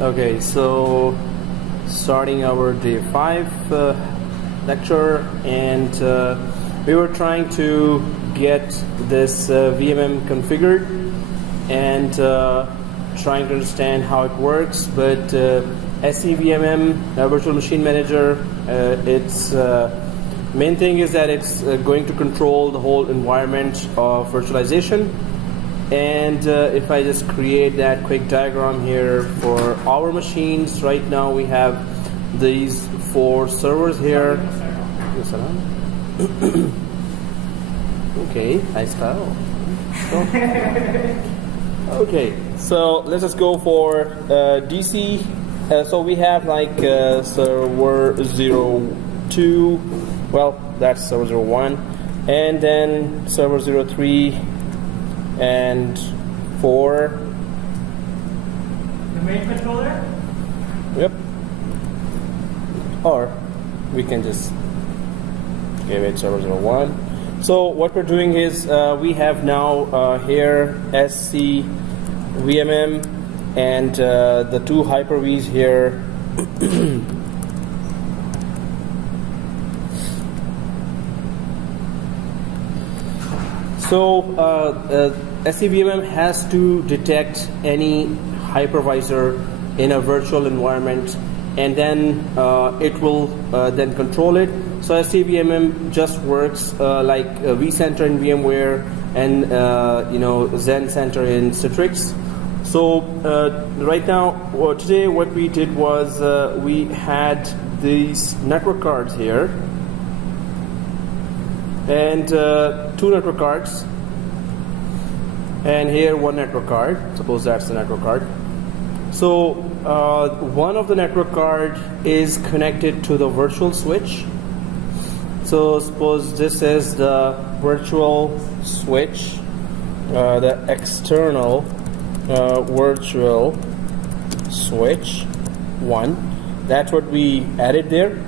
Okay, so starting our day 5 lecture, and we were trying to get this VMM configured and trying to understand how it works. But SCVMM, Virtual Machine Manager, its main thing is that it's going to control the whole environment of virtualization. And if I just create that quick diagram here for our machines, right now we have these 4 servers here. Okay, nice style. Okay, so let's just go for DC. So we have like server 02, well, that's server 01, and then server 03 and 4. The main controller? Yep. Or we can just give it server 01. So what we're doing is we have now here SCVMM and the 2 Hyper-Vs here. So SCVMM has to detect any hypervisor in a virtual environment, and then it will then control it. So SCVMM just works like vCenter in VMware and Zen Center in Citrix. So right now, today what we did was we had these network cards here, and 2 network cards, and here 1 network card. Suppose that's the network card. So one of the network card is connected to the virtual switch. So suppose this is the virtual switch, the external virtual switch 1. That's what we added there.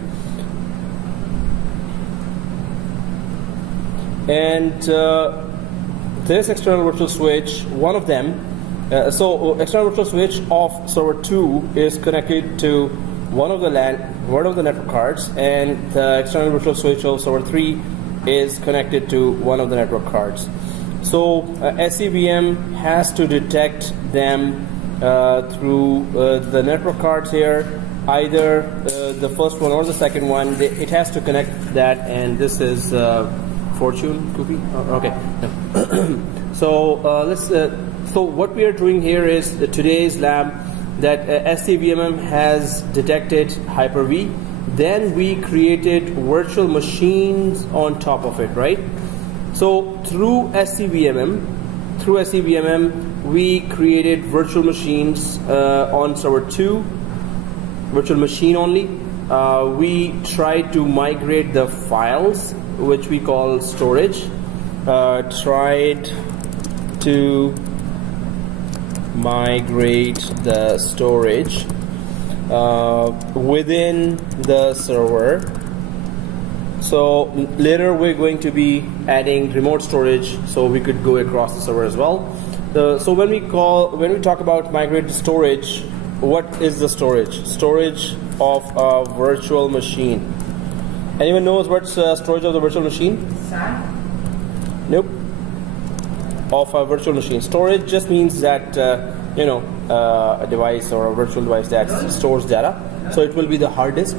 And this external virtual switch, one of them, so external virtual switch of server 2 is connected to one of the network cards, and the external virtual switch of server 3 is connected to one of the network cards. So SCVM has to detect them through the network cards here, either the first one or the second one. It has to connect that, and this is Fortune cookie. Okay. So let's. So what we are doing here is today's lab that SCVMM has detected Hyper-V. Then we created virtual machines on top of it, right? So through SCVMM, we created virtual machines on server 2, virtual machine only. We tried to migrate the files, which we call storage. Tried to migrate the storage within the server. So later we're going to be adding remote storage, so we could go across the server as well. So when we talk about migrate the storage, what is the storage? Storage of a virtual machine. Anyone knows what's storage of the virtual machine? SAN? Nope. Of a virtual machine. Storage just means that a device or a virtual device that stores data. So it will be the hard disk.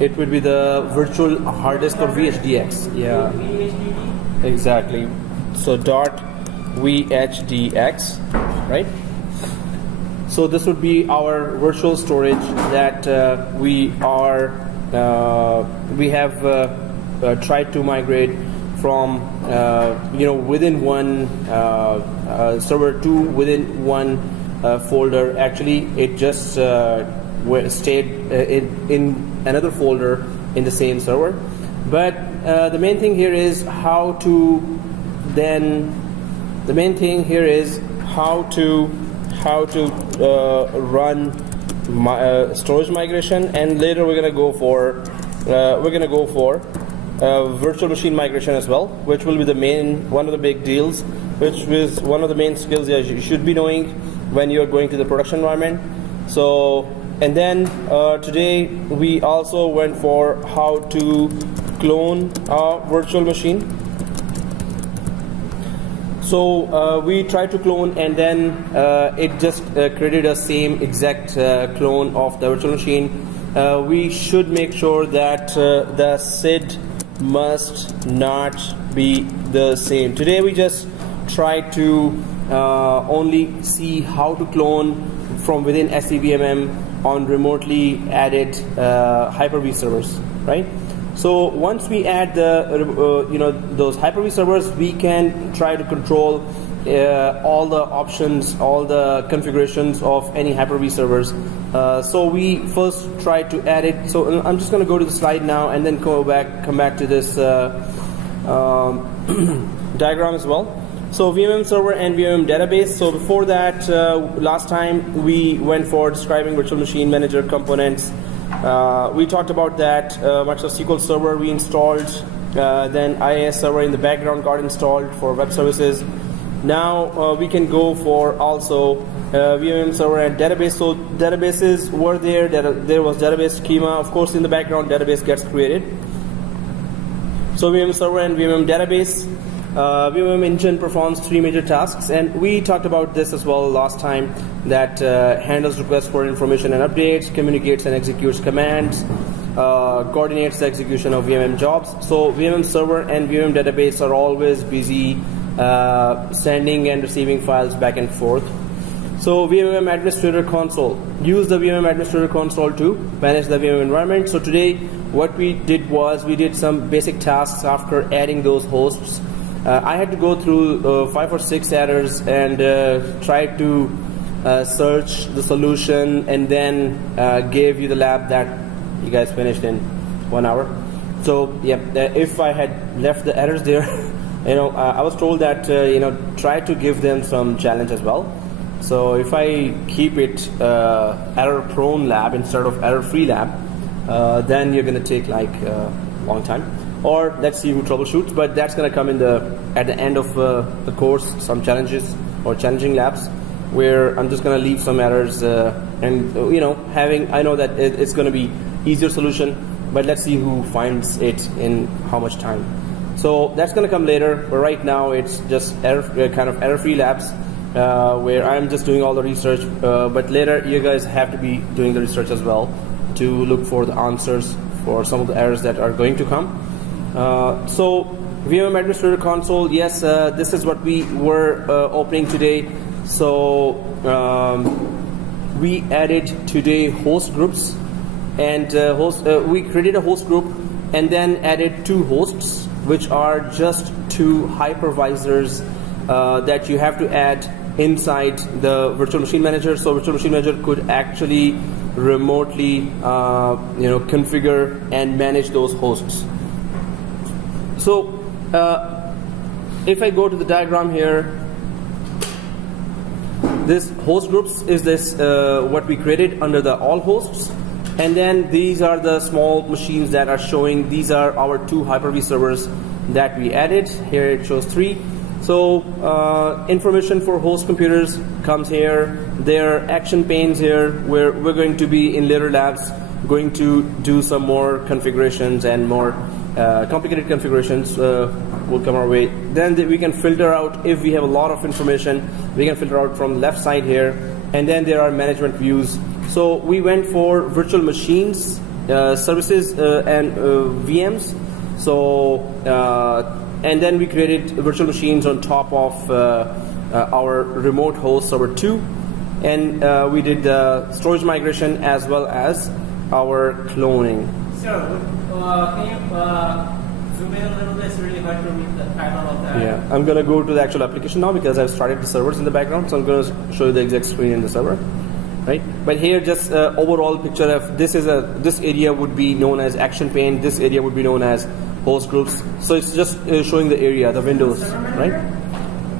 It would be the virtual hard disk or VHDX. Yeah. VHDD? Exactly. So .VHDX, right? So this would be our virtual storage that we have tried to migrate from within one server 2 within one folder. Actually, it just stayed in another folder in the same server. But the main thing here is how to run storage migration, and later we're gonna go for virtual machine migration as well, which will be one of the big deals, which is one of the main skills that you should be knowing when you're going to the production environment. So, and then today we also went for how to clone a virtual machine. So we tried to clone, and then it just created a same exact clone of the virtual machine. We should make sure that the SID must not be the same. Today we just try to only see how to clone from within SCVMM on remotely added Hyper-V servers, right? So once we add the those Hyper-V servers, we can try to control all the options, all the configurations of any Hyper-V servers. So we first try to add it. So I'm just going to go to the slide now and then come back to this diagram as well. So VMM server and VMM database. So before that, last time we went for describing virtual machine manager components. We talked about that. Microsoft SQL Server we installed, then IIS server in the background got installed for web services. Now we can go for also VMM server and database. So databases were there. There was database schema. Of course, in the background, database gets created. So VMM server and VMM database. VMM engine performs 3 major tasks, and we talked about this as well last time, that handles requests for information and updates, communicates and executes commands, coordinates the execution of VMM jobs. So VMM server and VMM database are always busy sending and receiving files back and forth. So VMM administrator console. Use the VMM administrator console to manage the VMM environment. So today what we did was we did some basic tasks after adding those hosts. I had to go through 5 or 6 errors and try to search the solution, and then gave you the lab that you guys finished in 1 hour. So yeah, if I had left the errors there, I was told that try to give them some challenge as well. So if I keep it error-prone lab instead of error-free lab, then you're going to take like a long time. Or let's see who troubleshoots, but that's going to come at the end of the course, some challenges or challenging labs, where I'm just going to leave some errors and I know that it's going to be easier solution, but let's see who finds it in how much time. So that's going to come later, but right now it's just kind of error-free labs where I'm just doing all the research, but later you guys have to be doing the research as well to look for the answers for some of the errors that are going to come. So VMM Administrator Console, yes, this is what we were opening today. So we added today host groups, and we created a host group and then added 2 hosts, which are just 2 hypervisors that you have to add inside the virtual machine manager. So virtual machine manager could actually remotely configure and manage those hosts. So if I go to the diagram here, this host groups is this what we created under the all hosts, and then these are the small machines that are showing. These are our 2 Hyper-V servers that we added. Here it shows 3. So information for host computers comes here. There are action panes here, where we're going to be in later labs going to do some more configurations and more complicated configurations will come our way. Then we can filter out if we have a lot of information. We can filter out from the left side here, and then there are management views. So we went for virtual machines, services, and VMs. So and then we created virtual machines on top of our remote host server 2, and we did storage migration as well as our cloning. Sir, can you zoom in a little bit? It's really hard to read the title of that. Yeah, I'm going to go to the actual application now because I've started the servers in the background, so I'm going to show you the exact screen in the server. Right? But here, just overall picture of this area would be known as action pane. This area would be known as host groups. So it's just showing the area, the windows, right?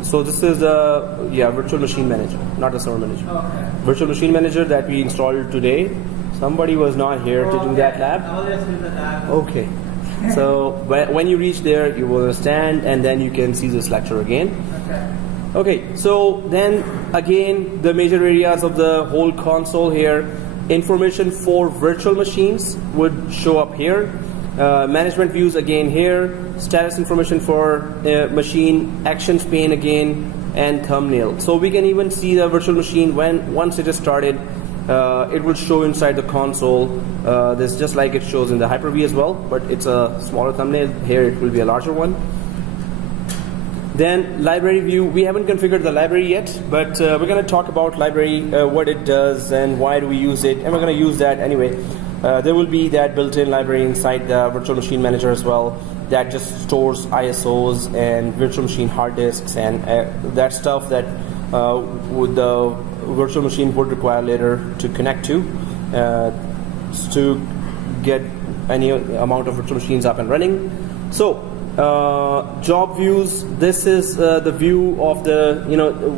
So this is the virtual machine manager, not the server manager. Okay. Virtual machine manager that we installed today. Somebody was not here to do that lab. I'll just do the lab. Okay. So when you reach there, you will understand, and then you can see this lecture again. Okay. Okay, so then again, the major areas of the whole console here, information for virtual machines would show up here. Management views again here, status information for machine, actions pane again, and thumbnail. So we can even see the virtual machine once it is started. It will show inside the console. This just like it shows in the Hyper-V as well, but it's a smaller thumbnail. Here it will be a larger one. Then library view, we haven't configured the library yet, but we're going to talk about library, what it does and why do we use it, and we're going to use that anyway. There will be that built-in library inside the virtual machine manager as well that just stores ISOs and virtual machine hard disks and that stuff that the virtual machine would require later to connect to get any amount of virtual machines up and running. So job views, this is the view of the,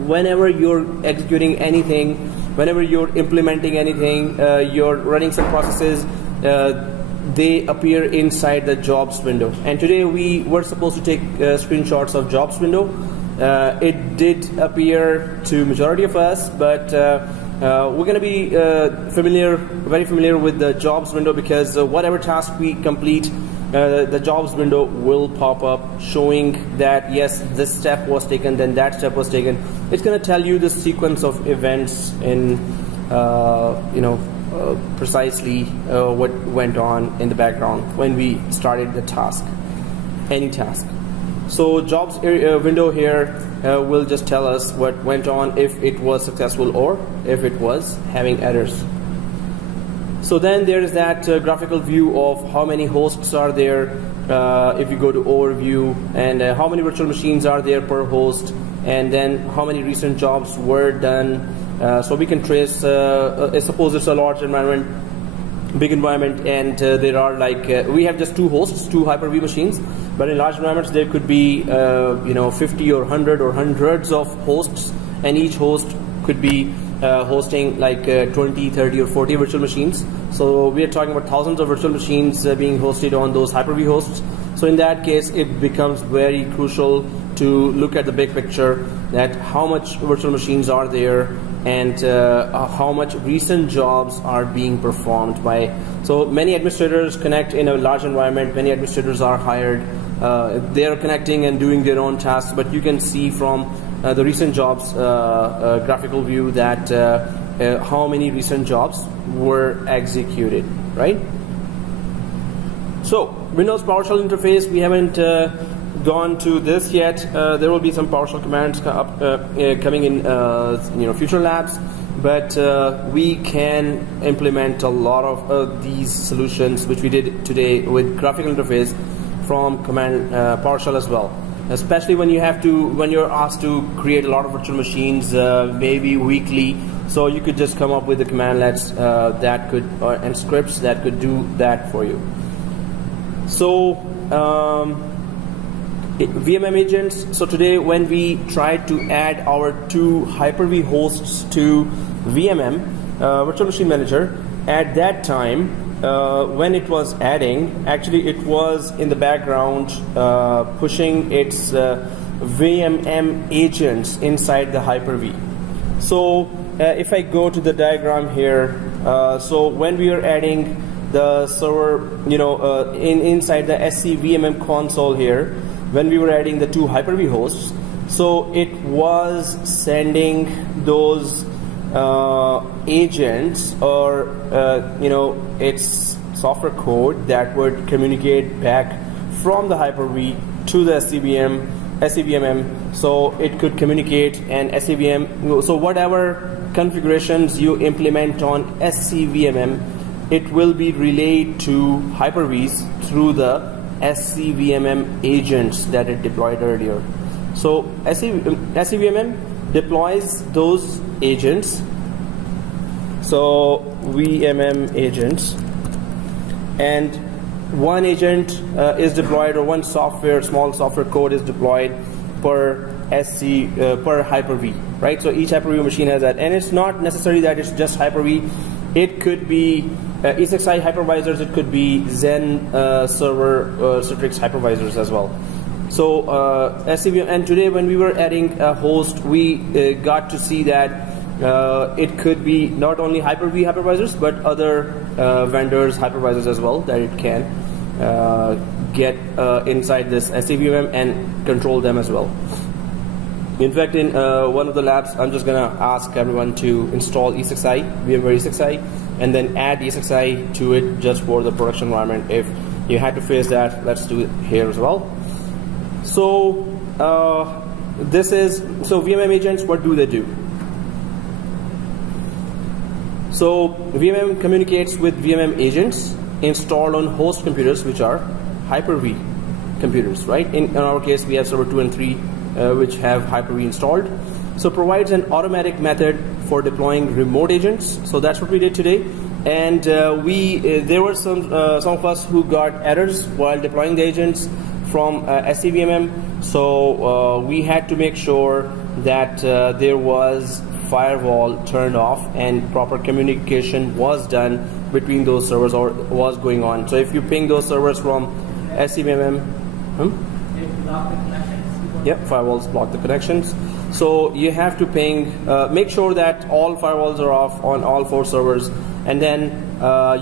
whenever you're executing anything, whenever you're implementing anything, you're running some processes, they appear inside the jobs window. And today we were supposed to take screenshots of jobs window. It did appear to majority of us, but we're going to be very familiar with the jobs window, because whatever task we complete, the jobs window will pop up showing that yes, this step was taken, then that step was taken. It's going to tell you the sequence of events in precisely what went on in the background when we started the task, any task. So jobs window here will just tell us what went on, if it was successful or if it was having errors. So then there is that graphical view of how many hosts are there, if you go to overview, and how many virtual machines are there per host, and then how many recent jobs were done. So we can trace, suppose it's a large environment, big environment, and there are we have just two hosts, two Hyper-V machines, but in large environments there could be 50 or 100 or hundreds of hosts, and each host could be hosting 20, 30 or 40 virtual machines. So we are talking about thousands of virtual machines being hosted on those Hyper-V hosts. So in that case, it becomes very crucial to look at the big picture, that how much virtual machines are there, and how much recent jobs are being performed by. So many administrators connect in a large environment, many administrators are hired, they are connecting and doing their own tasks, but you can see from the recent jobs graphical view that how many recent jobs were executed, right? So Windows PowerShell interface, we haven't gone to this yet. There will be some PowerShell commands coming in future labs, but we can implement a lot of these solutions which we did today with graphical interface from command PowerShell as well. Especially when you're asked to create a lot of virtual machines, maybe weekly. So you could just come up with the commandlets and scripts that could do that for you. So VMM agents. So today, when we tried to add our two Hyper-V hosts to VMM, Virtual Machine Manager, at that time, when it was adding, actually it was in the background pushing its VMM agents inside the Hyper-V. So if I go to the diagram here, so when we are adding the server, inside the SCVMM console here, when we were adding the two Hyper-V hosts, so it was sending those agents or its software code that would communicate back from the Hyper-V to the SCVMM, so it could communicate and SCVM. So whatever configurations you implement on SCVMM, it will be relayed to Hyper-Vs through the SCVMM agents that it deployed earlier. So SCVMM deploys those agents, so VMM agents, and one agent is deployed, or one small software code is deployed per Hyper-V, right? So each Hyper-V machine has that, and it's not necessary that it's just Hyper-V. It could be ESXi hypervisors, it could be Zen server Citrix hypervisors as well. So SCVM, and today when we were adding a host, we got to see that it could be not only Hyper-V hypervisors, but other vendors' hypervisors as well, that it can get inside this SCVM and control them as well. In fact, in one of the labs, I'm just going to ask everyone to install E6i, VMware E6i, and then add E6i to it just for the production environment. If you had to face that, let's do it here as well. So VMM agents, what do they do? So VMM communicates with VMM agents installed on host computers, which are Hyper-V computers, right? In our case, we have server 2 and 3, which have Hyper-V installed. So provides an automatic method for deploying remote agents. So that's what we did today. And there were some of us who got errors while deploying the agents from SCVMM. So we had to make sure that there was firewall turned off and proper communication was done between those servers, or was going on. So if you ping those servers from SCVMM, yep, firewalls block the connections. So you have to ping, make sure that all firewalls are off on all 4 servers, and then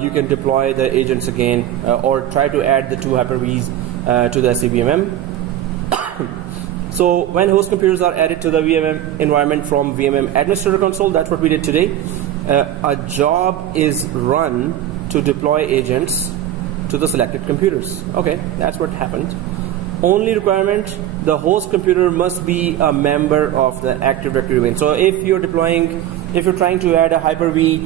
you can deploy the agents again, or try to add the 2 Hyper-Vs to the SCVMM. So when host computers are added to the VMM environment from VMM administrator console, that's what we did today. A job is run to deploy agents to the selected computers. Okay, that's what happened. Only requirement, the host computer must be a member of the Active Directory domain. So if you're trying to add a Hyper-V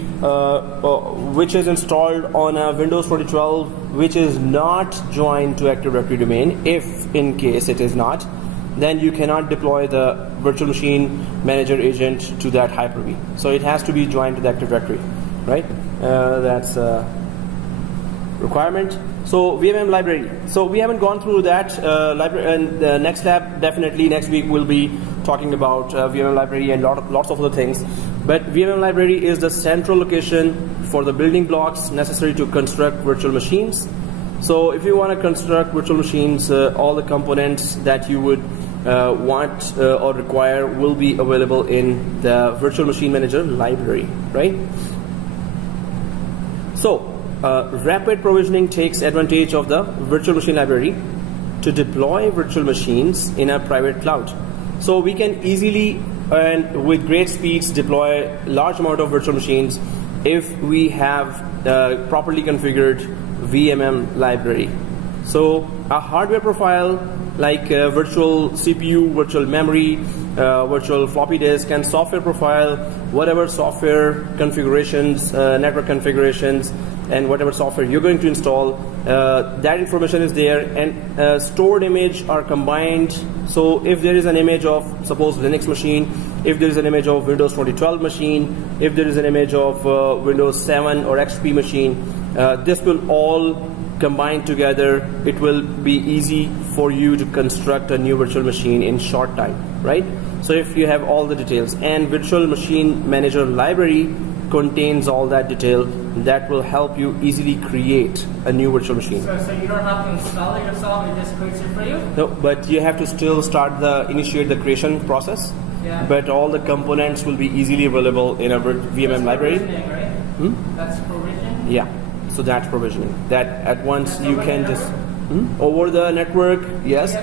which is installed on a Windows 2012 which is not joined to Active Directory domain, if in case it is not, then you cannot deploy the virtual machine manager agent to that Hyper-V. So it has to be joined to the Active Directory, right? That's a requirement. So VMM library. So we haven't gone through that library, and the next lab, definitely next week, we'll be talking about VMM library and lots of other things. But VMM library is the central location for the building blocks necessary to construct virtual machines. So if you want to construct virtual machines, all the components that you would want or require will be available in the virtual machine manager library, right? So rapid provisioning takes advantage of the virtual machine library to deploy virtual machines in a private cloud. So we can easily and with great speeds deploy large amount of virtual machines if we have properly configured VMM library. So a hardware profile like virtual CPU, virtual memory, virtual floppy disk, and software profile, whatever software configurations, network configurations, and whatever software you're going to install, that information is there, and stored image are combined. So if there is an image of, suppose, Linux machine, if there is an image of Windows 2012 machine, if there is an image of Windows 7 or XP machine, this will all combine together. It will be easy for you to construct a new virtual machine in short time, right? So if you have all the details, and virtual machine manager library contains all that detail, that will help you easily create a new virtual machine. So you don't have to install it yourself, it just creates it for you? No, but you have to still initiate the creation process. Yeah. But all the components will be easily available in a VMM library. Right? That's provision? Yeah, so that's provisioning. That at once you can just over the network, yes.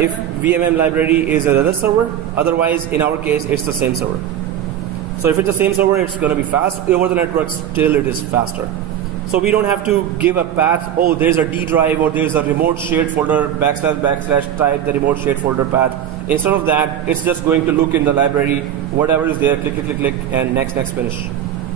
If VMM library is another server, otherwise in our case it's the same server. So if it's the same server, it's going to be fast. Over the network, still it is faster. So we don't have to give a path, oh, there's a D drive or there's a remote shared folder, / type the remote shared folder path. Instead of that, it's just going to look in the library, whatever is there, click, and next, finish.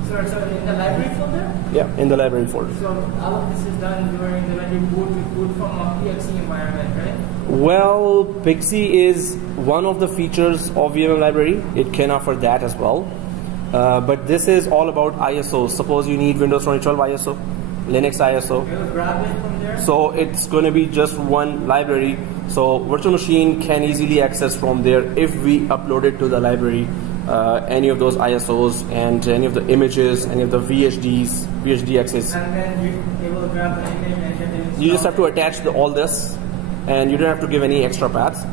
So in the library folder? Yeah, in the library folder. So all of this is done during when you boot from a PXE environment, right? Well, PXE is one of the features of VMM library. It can offer that as well. But this is all about ISO. Suppose you need Windows 2012 ISO, Linux ISO. You'll grab it from there? So it's going to be just one library. So virtual machine can easily access from there if we upload it to the library, any of those ISOs and any of the images, any of the VHD access. And then they will grab the image and then You just have to attach all this and you don't have to give any extra paths.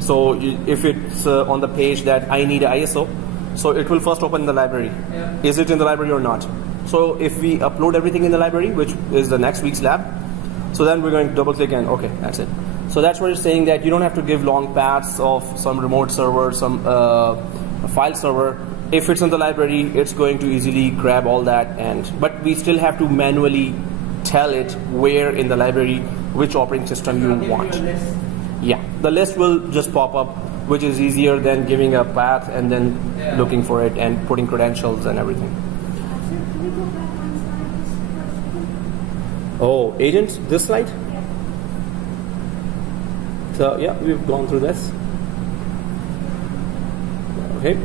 So if it's on the page that I need an ISO, so it will first open the library. Yeah. Is it in the library or not? So if we upload everything in the library, which is the next week's lab, so then we're going to double click and okay, that's it. So that's what it's saying, that you don't have to give long paths of some remote server, some file server. If it's in the library, it's going to easily grab all that, but we still have to manually tell it where in the library, which operating system you want. Yeah, the list will just pop up, which is easier than giving a path and then looking for it and putting credentials and everything. Oh, agents, this slide? So yeah, we've gone through this. Okay,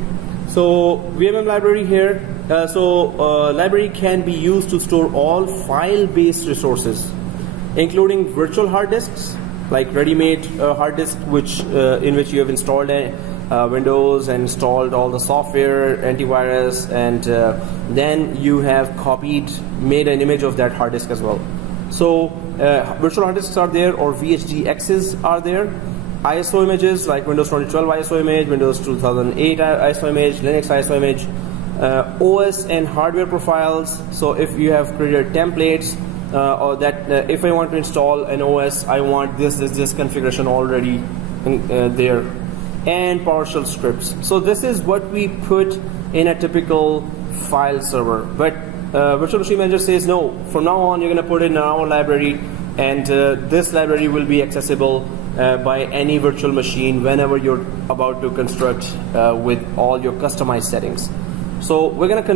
so VMM library here. Library can be used to store all file-based resources, including virtual hard disks, like ready-made hard disk, in which you have installed Windows and installed all the software, antivirus, and then you have made an image of that hard disk as well. So virtual hard disks are there, or VHDXs are there. ISO images like Windows 2012 ISO image, Windows 2008 ISO image, Linux ISO image, OS and hardware profiles. So if you have created templates, or that if I want to install an OS, I want this configuration already there, and PowerShell scripts. So this is what we put in a typical file server. But Virtual Machine Manager says no. From now on, you're going to put it in our library, and this library will be accessible by any virtual machine whenever you're about to construct with all your customized settings. So we're going to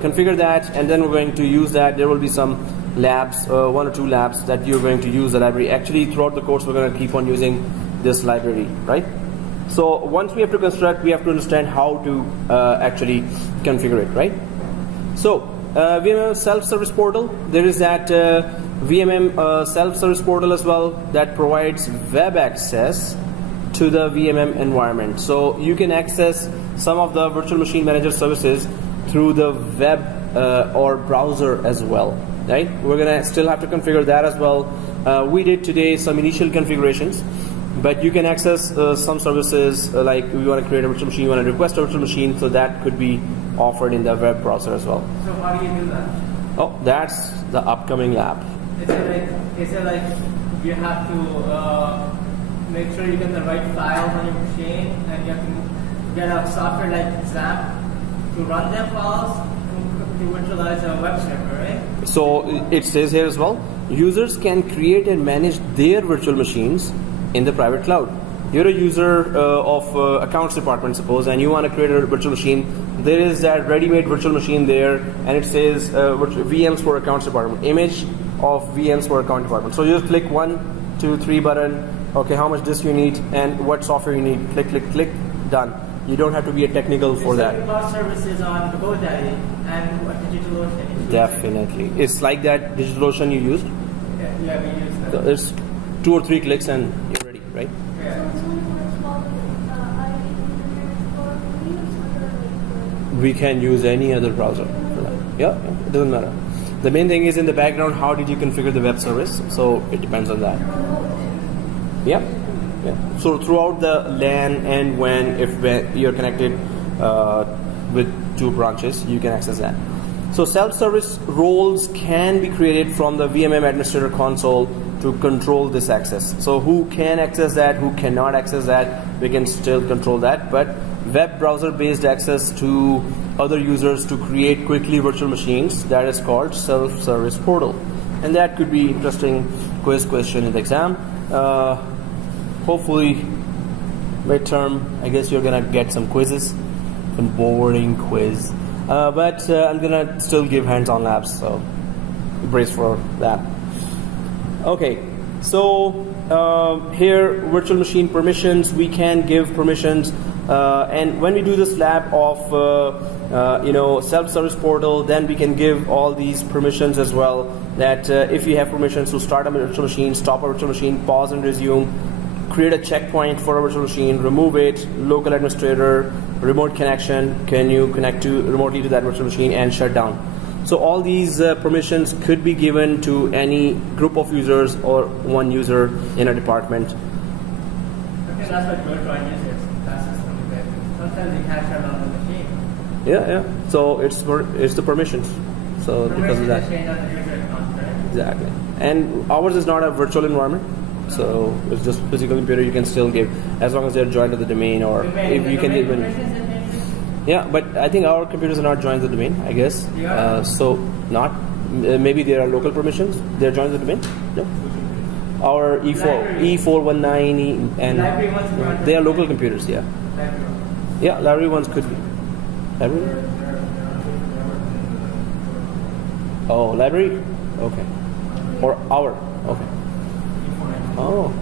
configure that, and then we're going to use that. There will be some labs, 1 or 2 labs that you're going to use the library. Actually, throughout the course, we're going to keep on using this library, right? So once we have to construct, we have to understand how to actually configure it, right? So VMM self-service portal, there is that VMM self-service portal as well that provides web access to the VMM environment. So you can access some of the Virtual Machine Manager services through the web or browser as well, right? We're gonna still have to configure that as well. We did today some initial configurations, but you can access some services like we want to create a virtual machine, you want to request a virtual machine, so that could be offered in the web browser as well. So how do you do that? Oh, that's the upcoming lab. Is it like you have to make sure you get the right files on your machine, and you have to get a software like XAMPP to run them files to virtualize a web server, right? So it says here as well, users can create and manage their virtual machines in the private cloud. You're a user of accounts department, suppose, and you want to create a virtual machine. There is that ready-made virtual machine there, and it says VMs for accounts department, image of VMs for account department. So you just click 1, 2, 3 button. Okay, how much disk you need and what software you need. Click, click, click. Done. You don't have to be a technical for that. Cloud services on GoDaddy and what DigitalOcean. Definitely, it's like that DigitalOcean you used. Yeah, we use that. So it's 2 or 3 clicks and you're ready, right? We can use any other browser for that. Yeah, it doesn't matter. The main thing is in the background, how did you configure the web service? So it depends on that. Yeah. So throughout the LAN and when you're connected with 2 branches, you can access that. So self-service roles can be created from the VMM administrator console to control this access. So who can access that, who cannot access that, we can still control that. But web browser-based access to other users to create quickly virtual machines, that is called self-service portal. And that could be interesting quiz question in the exam. Hopefully midterm, I guess you're gonna get some quizzes, some boring quiz. But I'm gonna still give hands-on labs, so brace for that. Okay, so here virtual machine permissions, we can give permissions, and when we do this lab of self-service portal, then we can give all these permissions as well. That if you have permissions to start a virtual machine, stop a virtual machine, pause and resume, create a checkpoint for a virtual machine, remove it, local administrator, remote connection, can you connect remotely to that virtual machine, and shut down. So all these permissions could be given to any group of users or one user in a department. Okay, that's what virtual users. That's system bit. Sometimes you catch it on the machine. Yeah. So it's the permissions. So because of that. Change on the user account, right? Exactly. And ours is not a virtual environment. So it's just physical computer you can still give as long as they're joined to the domain, or if you can even. Yeah, but I think our computers are not joined to the domain, I guess. So not. Maybe there are local permissions. They're joined to the domain. No. Our E419 and they are local computers. Yeah. Yeah, library ones could be. Library. Oh, library. Okay. Or our. Okay. Oh.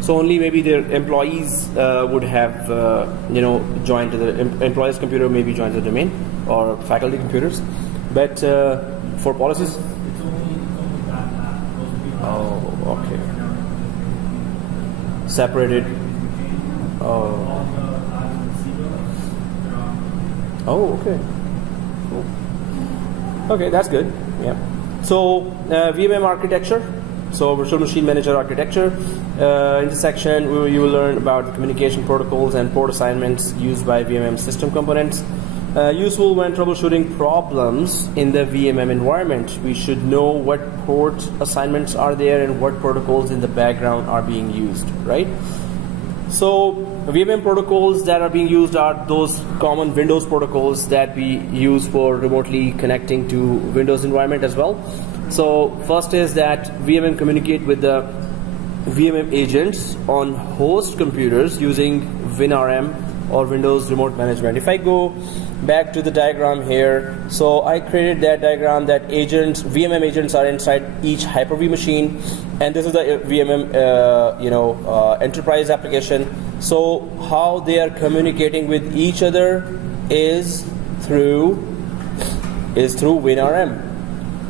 So only maybe their employees would have, joined to the employees' computer, maybe joined to the domain, or faculty computers. But for policies. Oh, okay. Separated. Oh. Oh, okay. Cool. Okay, that's good. Yeah. So VMM architecture. So virtual machine manager architecture. In this section, you will learn about the communication protocols and port assignments used by VMM system components. Useful when troubleshooting problems in the VMM environment. We should know what port assignments are there and what protocols in the background are being used, right? So VMM protocols that are being used are those common Windows protocols that we use for remotely connecting to Windows environment as well. So first is that VMM communicate with the VMM agents on host computers using WinRM or Windows Remote Management. If I go back to the diagram here, so I created that diagram that VMM agents are inside each Hyper-V machine, and this is the VMM enterprise application. So how they are communicating with each other is through WinRM.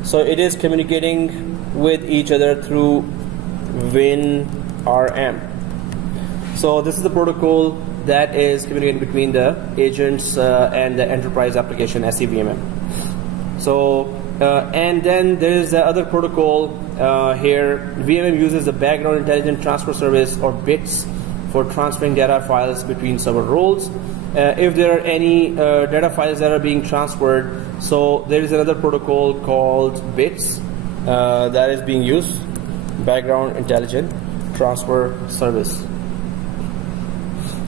So it is communicating with each other through WinRM. So this is the protocol that is communicating between the agents and the enterprise application SCVMM. So and then there is the other protocol here. VMM uses the background intelligent transfer service, or bits, for transferring data files between server roles. If there are any data files that are being transferred, so there is another protocol called bits that is being used, background intelligent transfer service.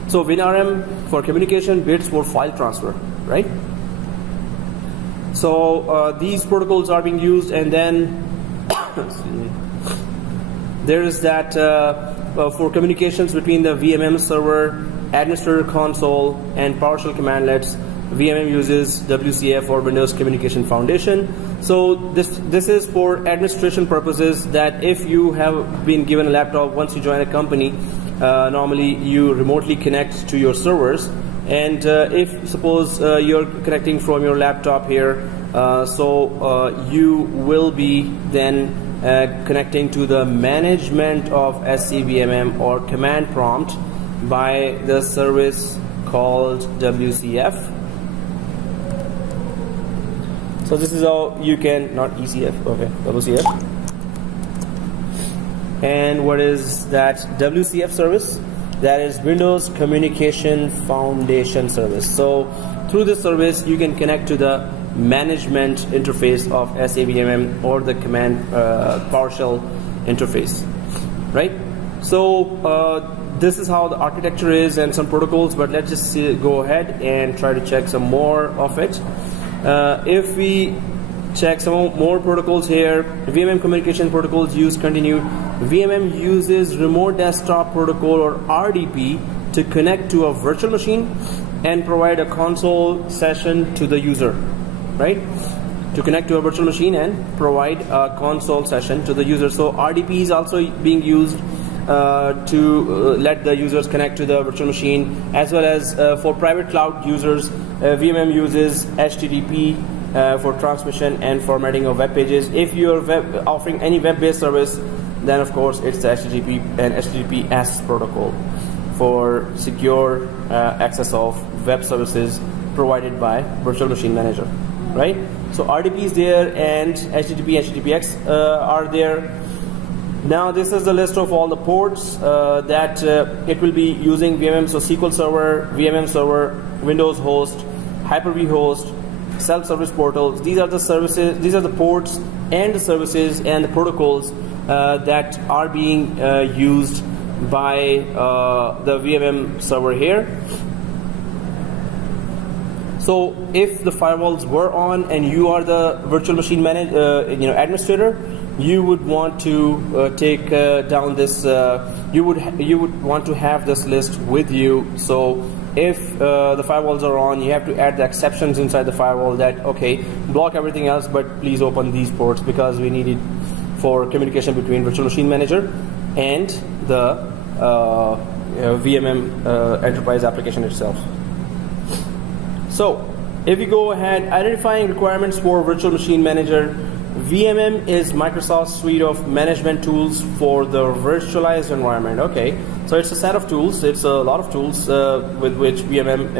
So WinRM for communication, bits for file transfer, right? So these protocols are being used, and then there is that for communications between the VMM server, administrator console, and PowerShell commandlets. VMM uses WCF or Windows Communication Foundation. So this is for administration purposes, that if you have been given a laptop once you join a company, normally you remotely connect to your servers, and if suppose you're connecting from your laptop here, you will be then connecting to the management of SCVMM or command prompt by the service called WCF. So this is how you can, not ECF, okay, WCF. And what is that WCF service? That is Windows Communication Foundation service. So through this service, you can connect to the management interface of SCVMM or the command PowerShell interface, right? So this is how the architecture is and some protocols, but let's just go ahead and try to check some more of it. If we check some more protocols here, VMM communication protocols use continued. VMM uses remote desktop protocol, or RDP, to connect to a virtual machine and provide a console session to the user, right? To connect to a virtual machine and provide a console session to the user. So RDP is also being used to let the users connect to the virtual machine, as well as for private cloud users, VMM uses HTTP for transmission and formatting of web pages. If you are offering any web-based service, then of course it's the HTTP and HTTPS protocol for secure access of web services provided by Virtual Machine Manager, right? So RDP is there and HTTP, HTTPX are there. Now this is the list of all the ports that it will be using VMM. So SQL Server, VMM Server, Windows host, Hyper-V host, self-service portals. These are the services, these are the ports and the services and the protocols that are being used by the VMM server here. So if the firewalls were on and you are the virtual machine administrator, you would want to take down this. You would want to have this list with you. So if the firewalls are on, you have to add the exceptions inside the firewall that okay, block everything else, but please open these ports because we need it for communication between Virtual Machine Manager and the VMM enterprise application itself. So if you go ahead, identifying requirements for Virtual Machine Manager. VMM is Microsoft's suite of management tools for the virtualized environment. Okay, so it's a set of tools. It's a lot of tools with which VMM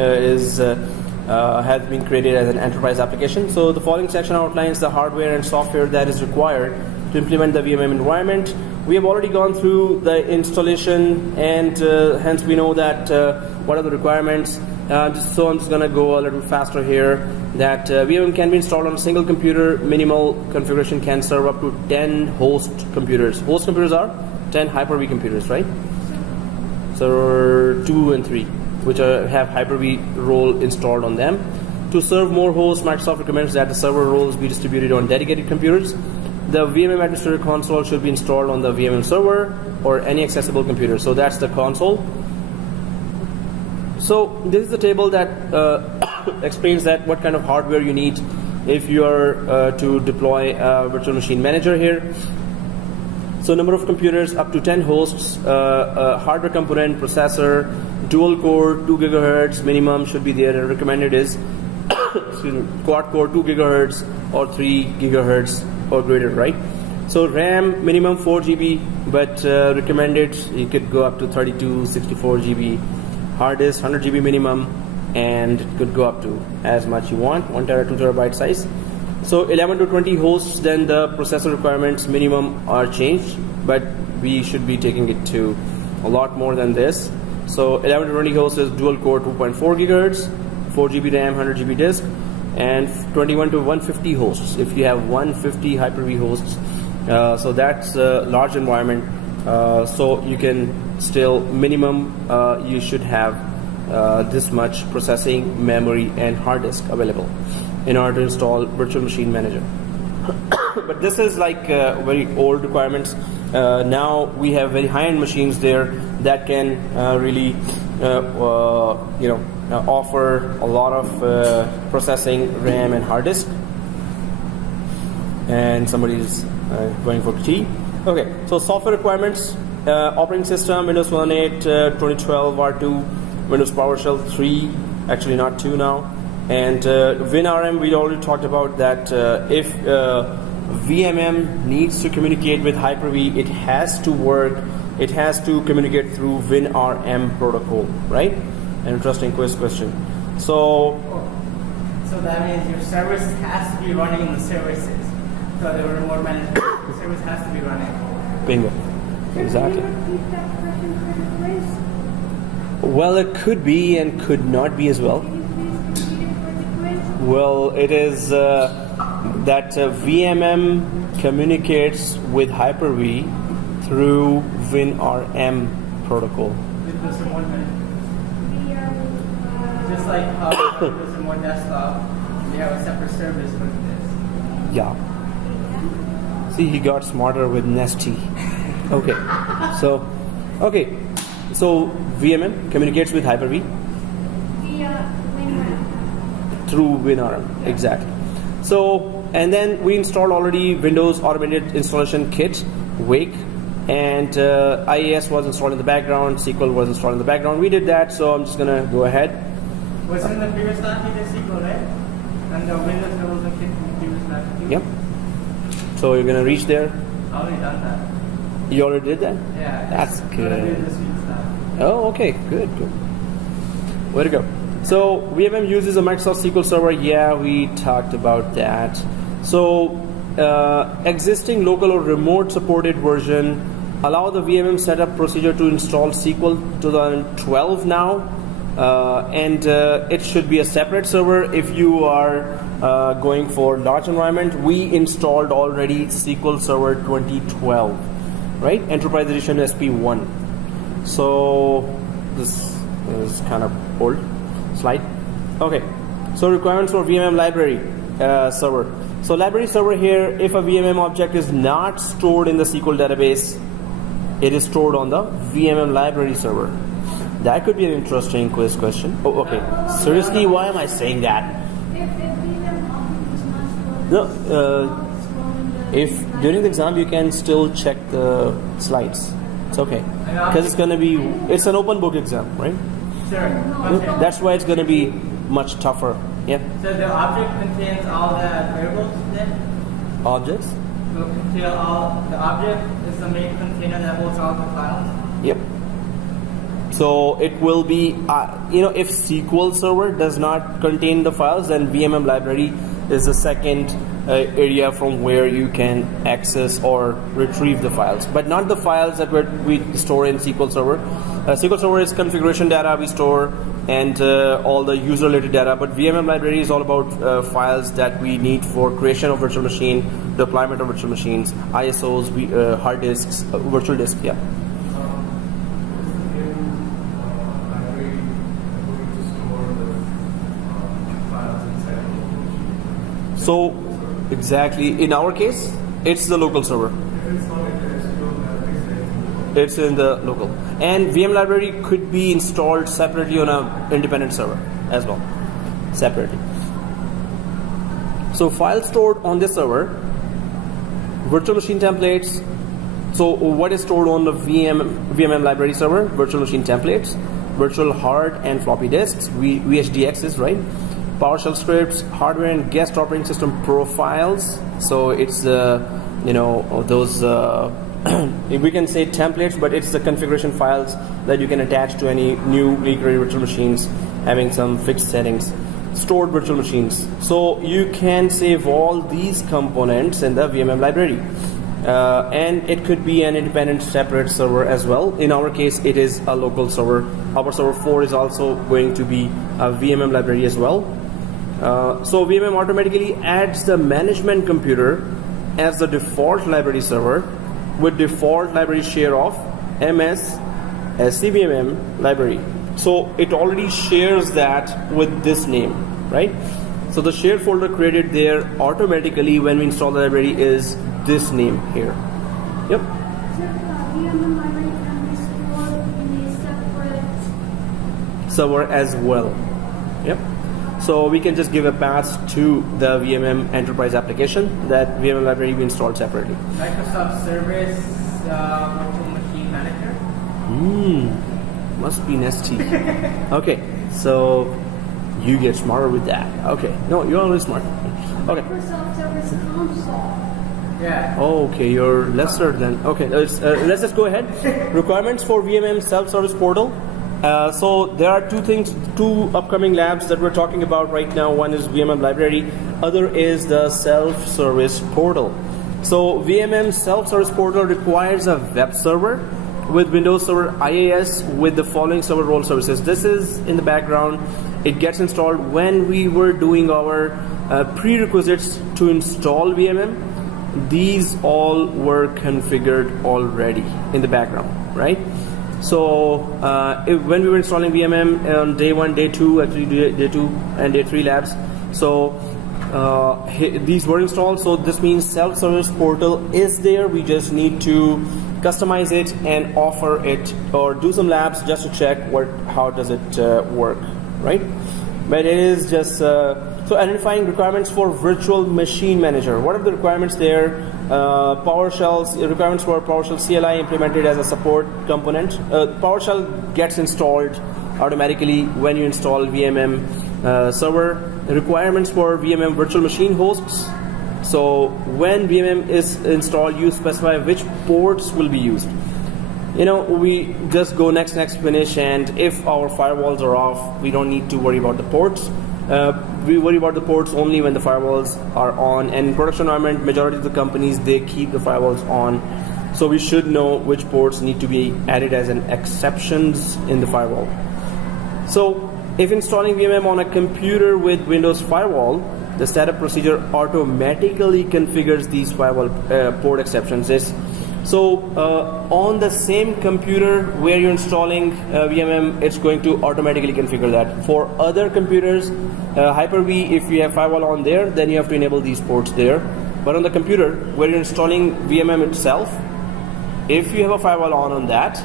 has been created as an enterprise application. So the following section outlines the hardware and software that is required to implement the VMM environment. We have already gone through the installation, and hence we know that what are the requirements. So I'm just going to go a little faster here. That VMM can be installed on a single computer. Minimal configuration can serve up to 10 host computers. Host computers are 10 Hyper-V computers, right? So 2 and 3, which have Hyper-V role installed on them. To serve more hosts, Microsoft recommends that the server roles be distributed on dedicated computers. The VMM administrator console should be installed on the VMM server or any accessible computer. So that's the console. So this is the table that explains that what kind of hardware you need if you are to deploy a Virtual Machine Manager here. So number of computers up to 10 hosts, hardware component, processor, dual core, 2 gigahertz minimum should be there. And recommended is excuse me, quad core 2 gigahertz or 3 gigahertz or greater, right? So RAM minimum 4 GB, but recommended you could go up to 32, 64 GB. Hard disk 100 GB minimum, and it could go up to as much you want, 1 tera, 2 terabyte size. So 11 to 20 hosts, then the processor requirements minimum are changed, but we should be taking it to a lot more than this. So 11 to 20 hosts is dual core 2.4 gigahertz, 4 GB RAM, 100 GB disk, and 21 to 150 hosts. If you have 150 Hyper-V hosts, so that's a large environment. So you can still minimum you should have this much processing, memory, and hard disk available in order to install Virtual Machine Manager. But this is like very old requirements. Now we have very high-end machines there that can really offer a lot of processing, RAM, and hard disk. And somebody's going for tea. Okay, so software requirements, operating system, Windows 1.8, 2012 R2, Windows PowerShell 3, actually not 2 now, and WinRM, we already talked about that if VMM needs to communicate with Hyper-V, it has to communicate through WinRM protocol, right? An interesting question. So that means your service has to be running in the services. So the remote management service has to be running. Bingo. Exactly. Well, it could be and could not be as well. Well, it is that VMM communicates with Hyper-V through WinRM protocol. With the remote management. Just like how with the remote desktop, we have a separate service for this. Yeah. See, he got smarter with Nesty. Okay, so VMM communicates with Hyper-V via WinRM. through WinRM, exactly. So, and then we installed already Windows Automated Installation Kit, Wake, and IIS was installed in the background, SQL was installed in the background. We did that, so I'm just gonna go ahead. Was in the previous class you did SQL, right? And the Windows Development Kit in the previous class too? Yep. So you're gonna reach there. I already done that. You already did that? Yeah. That's I'm gonna do good. this week's stuff. Oh, okay, good. Way to go. So VMM uses a Microsoft SQL Server. Yeah, we talked about that. So existing local or remote supported version allow the VMM setup procedure to install SQL 2012 now, and it should be a separate server if you are going for large environment. We installed already SQL Server 2012, right? Enterprise Edition SP1. So this is kind of old slide. Okay, so requirements for VMM library server. So library server here, if a VMM object is not stored in the SQL database, it is stored on the VMM library server. That could be an interesting quiz question. Oh, okay. Seriously, why am I saying that? No, if during the exam you can still check the slides. It's okay. Because it's an open book exam, right? Sure. That's why it's going to be much tougher. Yeah. So the object contains all the variables then? Objects? Will contain all, the object is the main container that holds all the files? Yep. So it will be, if SQL Server does not contain the files, then VMM library is the second area from where you can access or retrieve the files, but not the files that we store in SQL Server. SQL Server is configuration data we store and all the user related data, but VMM library is all about files that we need for creation of virtual machine, deployment of virtual machines, ISOs, hard disks, virtual disk. Yeah. So exactly, in our case, it's the local server. It's in the local. And VM library could be installed separately on an independent server as well, separately. So files stored on this server, virtual machine templates. So what is stored on the VMM library server? Virtual machine templates, virtual hard and floppy disks, VHDXs, right? PowerShell scripts, hardware and guest operating system profiles. So it's those we can say templates, but it's the configuration files that you can attach to any newly created virtual machines having some fixed settings. Stored virtual machines. So you can save all these components in the VMM library. And it could be an independent separate server as well. In our case, it is a local server. Our server 4 is also going to be a VMM library as well. So VMM automatically adds the management computer as the default library server with default library share of MS SCVMM library. So it already shares that with this name, right? So the shared folder created there automatically when we install the library is this name here. Yep. VMM library can be stored in a separate server as well. Yep. So we can just give a path to the VMM enterprise application that VMM library we installed separately. Microsoft Service Virtual Machine Manager. Must be nasty. Okay, so you get smarter with that. Okay, no, you're always smart. Okay. Microsoft Service Console. Yeah. Okay, you're lesser than. Okay, let's just go ahead. Requirements for VMM self-service portal. So there are two upcoming labs that we're talking about right now. One is VMM library, other is the self-service portal. So VMM self-service portal requires a web server with Windows Server IaaS with the following server role services. This is in the background. It gets installed when we were doing our prerequisites to install VMM. These all were configured already in the background, right? So when we were installing VMM on day 1, day 2, actually day 2 and day 3 labs, so these were installed. So this means self-service portal is there. We just need to customize it and offer it or do some labs just to check how does it work, right? But it is just so identifying requirements for virtual machine manager. What are the requirements there? PowerShell requirements for PowerShell CLI implemented as a support component. PowerShell gets installed automatically when you install VMM server. Requirements for VMM virtual machine hosts. So when VMM is installed, you specify which ports will be used. we just go next, finish, and if our firewalls are off, we don't need to worry about the ports. We worry about the ports only when the firewalls are on, and in production environment, majority of the companies, they keep the firewalls on. So we should know which ports need to be added as an exceptions in the firewall. So if installing VMM on a computer with Windows Firewall, the setup procedure automatically configures these firewall port exceptions. So on the same computer where you're installing VMM, it's going to automatically configure that. For other computers, Hyper-V, if you have firewall on there, then you have to enable these ports there. But on the computer where you're installing VMM itself, if you have a firewall on that,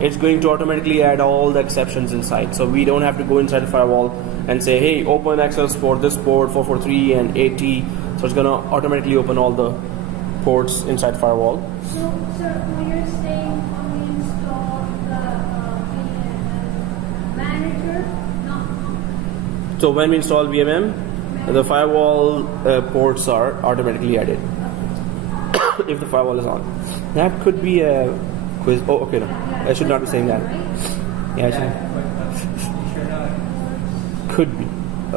it's going to automatically add all the exceptions inside. So we don't have to go inside the firewall and say, hey, open access for this port 443 and 80. So it's going to automatically open all the ports inside firewall. So, sir, when you're saying when we install the manager, no. So when we install VMM, the firewall ports are automatically added if the firewall is on. That could be a quiz. Oh, okay, no. I should not be saying that. Yeah, could be,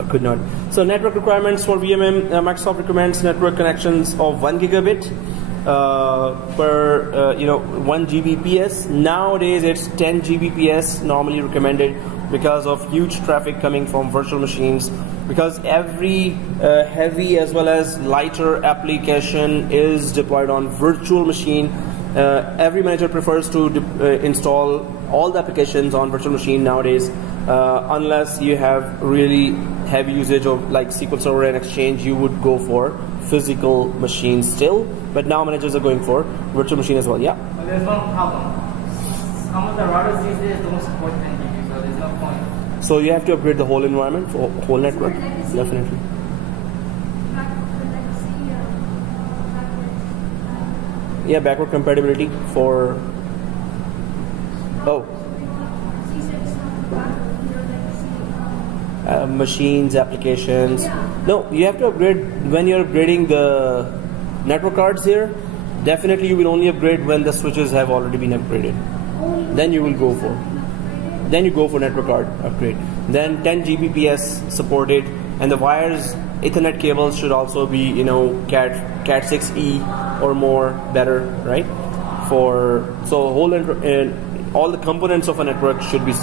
could not. So network requirements for VMM, Microsoft recommends network connections of 1 gigabit per 1 Gbps. Nowadays it's 10 Gbps normally recommended because of huge traffic coming from virtual machines, because every heavy as well as lighter application is deployed on virtual machine. Every manager prefers to install all the applications on virtual machine nowadays, unless you have really heavy usage of like SQL Server and Exchange. You would go for physical machines still, but now managers are going for virtual machine as well. Yeah. But there's one problem. Some of the routers these days don't support 10 GB, so there's no point. So you have to upgrade the whole environment, for whole network. Definitely. Yeah, backward compatibility for. Machines, applications. No, you have to upgrade when you're upgrading the network cards here. Definitely, you will only upgrade when the switches have already been upgraded. Then you will go for. Then you go for network card upgrade. Then 10 Gbps supported, and the wires, Ethernet cables should also be Cat 6e or more, better, right? So all the components of a network should be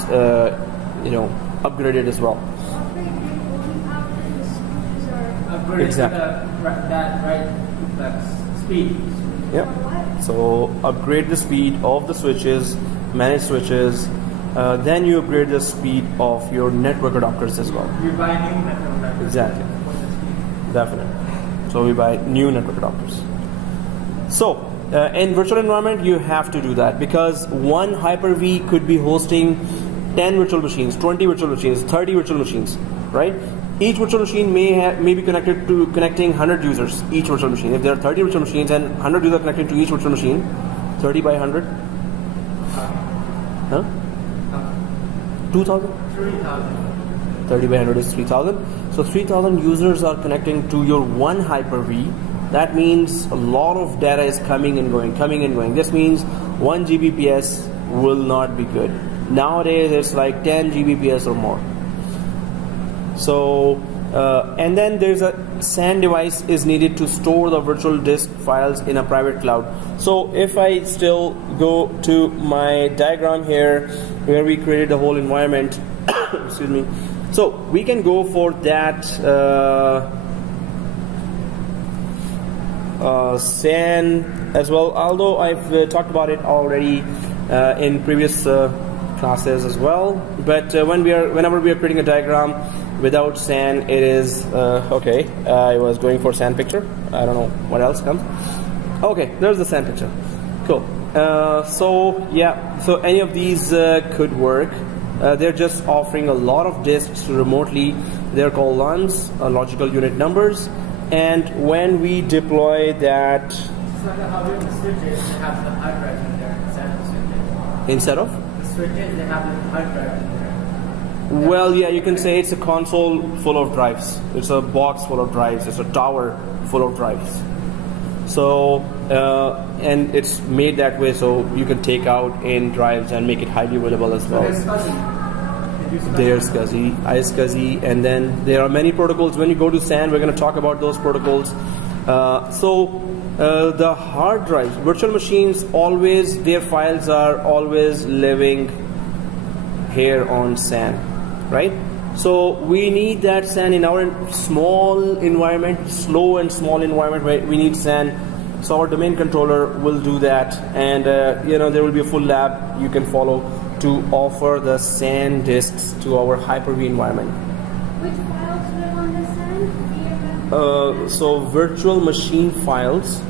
upgraded as well. Exactly. That right speed. Yeah. So upgrade the speed of the switches, manage switches. Then you upgrade the speed of your network adapters as well. You buy new network adapters. Exactly. Definitely. So we buy new network adapters. So in virtual environment, you have to do that, because one Hyper-V could be hosting 10 virtual machines, 20 virtual machines, 30 virtual machines, right? Each virtual machine may be connecting 100 users, each virtual machine. If there are 30 virtual machines and 100 users connected to each virtual machine, 30 by 100? Huh? 2,000? 3,000. 30 by 100 is 3,000. So 3,000 users are connecting to your one Hyper-V. That means a lot of data is coming and going. This means 1 Gbps will not be good. Nowadays it's like 10 Gbps or more. So and then there's a SAN device is needed to store the virtual disk files in a private cloud. So if I still go to my diagram here where we created the whole environment, excuse me. So we can go for that SAN as well, although I've talked about it already in previous classes as well. But whenever we are creating a diagram without SAN, it is okay. I was going for SAN picture. I don't know what else comes. Okay, there's the SAN picture. Cool. So any of these could work. They're just offering a lot of disks remotely. They're called LUNs, logical unit numbers. And when we deploy that, So how do the switches have the hard drive in there instead of? The switches, they have the hard drive in there. Well, yeah, you can say it's a console full of drives. It's a box full of drives. It's a tower full of drives. So and it's made that way so you can take out in drives and make it highly available as well. There's SCSI. There's SCSI, iSCSI, and then there are many protocols. When you go to SAN, we're going to talk about those protocols. The hard drives, virtual machines, always their files are always living here on SAN, right? So we need that SAN in our small environment, slow and small environment where we need SAN. So our domain controller will do that, and there will be a full lab you can follow to offer the SAN disks to our Hyper-V environment. Which files live on the SAN? So virtual machine files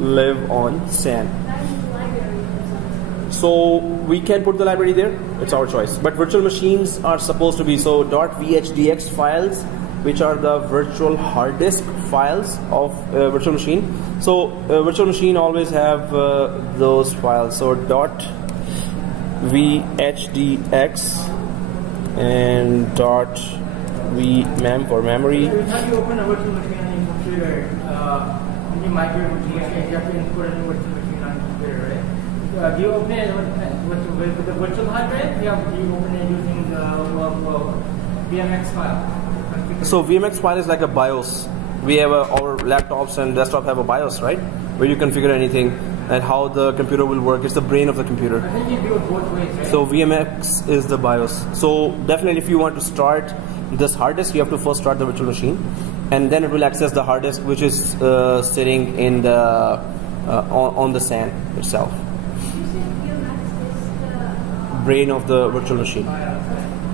live on SAN. That is the library or something. So we can put the library there, it's our choice. But virtual machines are supposed to be, so .vhdx files, which are the virtual hard disk files of virtual machine. So virtual machine always have those files. So .vhdx and .vmem for memory. Every time you open a virtual machine on your computer, when you migrate virtual machine, you have to import a new virtual machine on your computer, right? Do you open it with the virtual hard drive? Do you open it using the VMX file? So VMX file is like a BIOS. We have our laptops and desktop have a BIOS, right? Where you configure anything and how the computer will work. It's the brain of the computer. I think you do it both ways, right? So VMX is the BIOS. So definitely if you want to start this hard disk, you have to first start the virtual machine, and then it will access the hard disk, which is sitting in the on the SAN itself. You said VMX is the Brain of the virtual machine,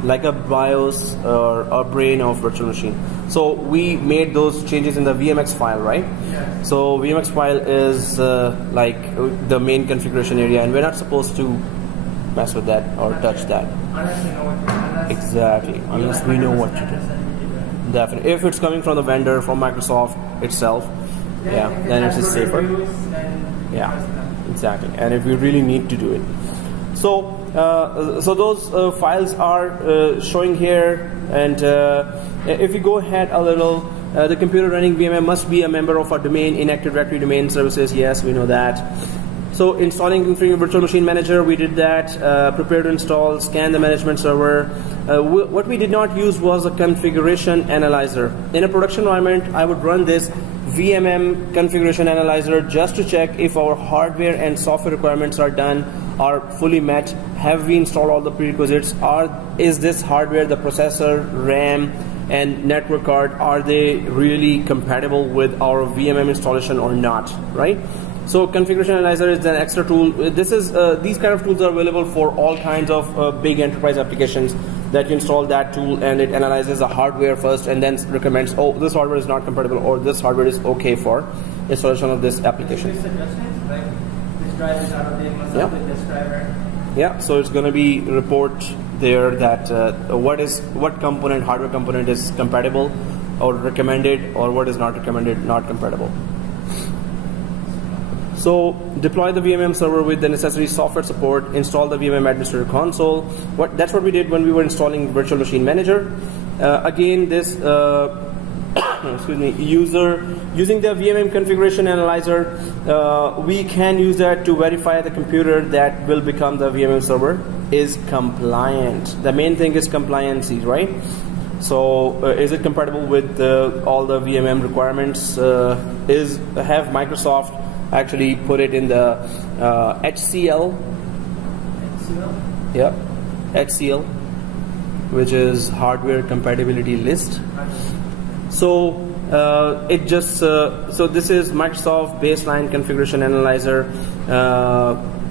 like a BIOS or a brain of virtual machine. So we made those changes in the VMX file, right? Yes. So VMX file is like the main configuration area, and we're not supposed to mess with that or touch that. Unless you know what Exactly, unless we know what to do. Definitely. If it's coming from the vendor, from Microsoft itself, then it's just safer. Yeah, exactly. And if we really need to do it. So those files are showing here, and if we go ahead a little, the computer running VMM must be a member of our domain in Active Directory domain services. Yes, we know that. So installing configuring virtual machine manager, we did that. Prepare to install, scan the management server. What we did not use was a configuration analyzer. In a production environment, I would run this VMM configuration analyzer just to check if our hardware and software requirements are done, are fully met. Have we installed all the prerequisites? Is this hardware, the processor, RAM, and network card, are they really compatible with our VMM installation or not, right? So configuration analyzer is an extra tool. This is these kind of tools are available for all kinds of big enterprise applications that you install that tool, and it analyzes the hardware first and then recommends, oh, this hardware is not compatible or this hardware is okay for installation of this application. Suggestions like this drive is out of date, must update this driver. Yeah, so it's going to be report there that what component, hardware component is compatible or recommended, or what is not recommended, not compatible. So deploy the VMM server with the necessary software support, install the VMM administrator console. That's what we did when we were installing Virtual Machine Manager. Again, this using the VMM configuration analyzer, we can use that to verify the computer that will become the VMM server is compliant. The main thing is compliancy, right? So is it compatible with all the VMM requirements? Have Microsoft actually put it in the HCL? Yep, HCL, which is hardware compatibility list. So so this is Microsoft baseline configuration analyzer.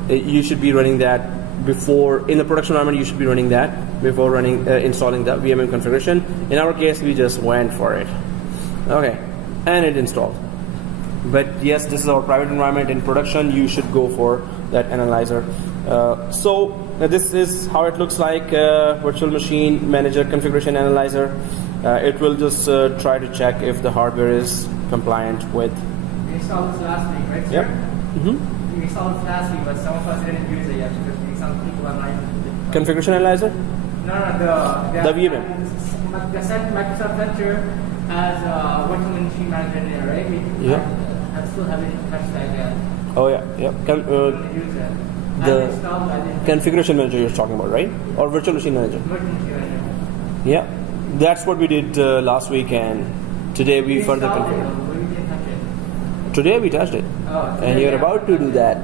You should be running that before, in the production environment. You should be running that before installing the VMM configuration. In our case, we just went for it. Okay, and it installed. But yes, this is our private environment. In production, you should go for that analyzer. So this is how it looks like, Virtual Machine Manager Configuration Analyzer. It will just try to check if the hardware is compliant with. We installed this last week, right, sir? Yep. Mm-hmm. We installed this last week, but some of us didn't use it yet because some people online. Configuration Analyzer? No, The VMM. The Microsoft Lecture has Virtual Machine Manager in there, right? Yeah. I still haven't touched that yet. Oh yeah, yeah. I'm gonna use it. I The installed, I didn't. configuration manager you're talking about, right? Or virtual machine manager? Virtual machine manager. Yeah, that's what we did last week, and today we further installed it, configured. but we didn't touch it. Today we touched it, Oh, and you're about to do that.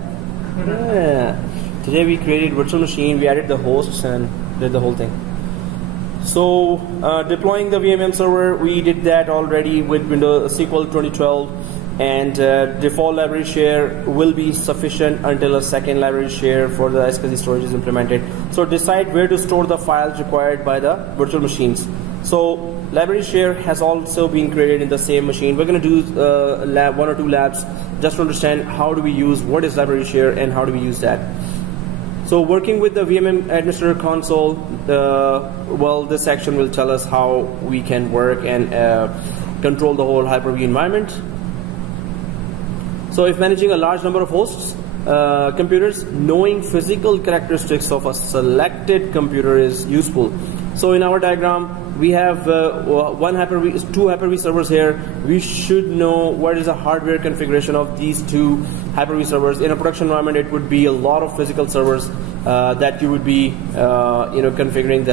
Yeah. Today we created virtual machine, we added the hosts and did the whole thing. So deploying the VMM server, we did that already with Windows SQL 2012, and default library share will be sufficient until a second library share for the SCSI storage is implemented. So decide where to store the files required by the virtual machines. So library share has also been created in the same machine. We're going to do one or two labs just to understand how do we use, what is library share and how do we use that. So working with the VMM administrator console, well, this section will tell us how we can work and control the whole Hyper-V environment. So if managing a large number of hosts, computers, knowing physical characteristics of a selected computer is useful. So in our diagram, we have two Hyper-V servers here. We should know what is the hardware configuration of these two Hyper-V servers. In a production environment, it would be a lot of physical servers that you would be, configuring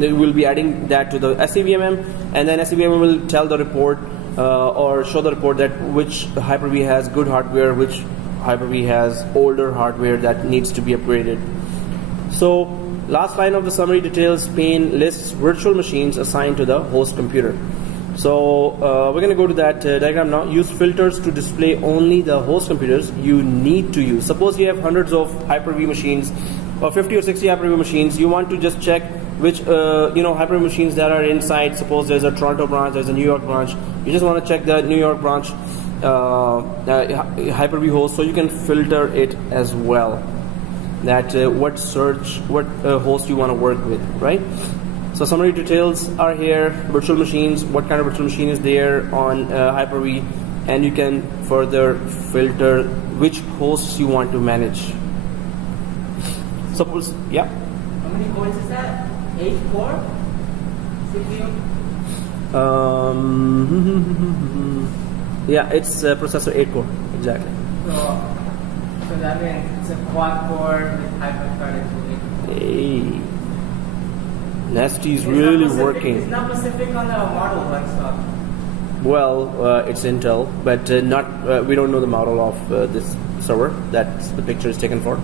we will be adding that to the SCVMM, and then SCVMM will tell the report or show the report that which Hyper-V has good hardware, which Hyper-V has older hardware that needs to be upgraded. So last line of the summary details pane lists virtual machines assigned to the host computer. So we're going to go to that diagram now. Use filters to display only the host computers you need to use. Suppose you have hundreds of Hyper-V machines or 50 or 60 Hyper-V machines. You want to just check which Hyper-V machines that are inside. Suppose there's a Toronto branch, there's a New York branch. You just want to check the New York branch Hyper-V host, so you can filter it as well. That what host you want to work with, right? So summary details are here, virtual machines, what kind of virtual machine is there on Hyper-V, and you can further filter which hosts you want to manage. Suppose, yeah? How many cores is that? 8 core? CPU? Yeah, it's processor 8 core, exactly. So that means it's a quad core with hyper-threaded cooling. Hey, Nasty's really working. It's not specific on the model but stuff. Well, it's Intel, but we don't know the model of this server that the picture is taken for.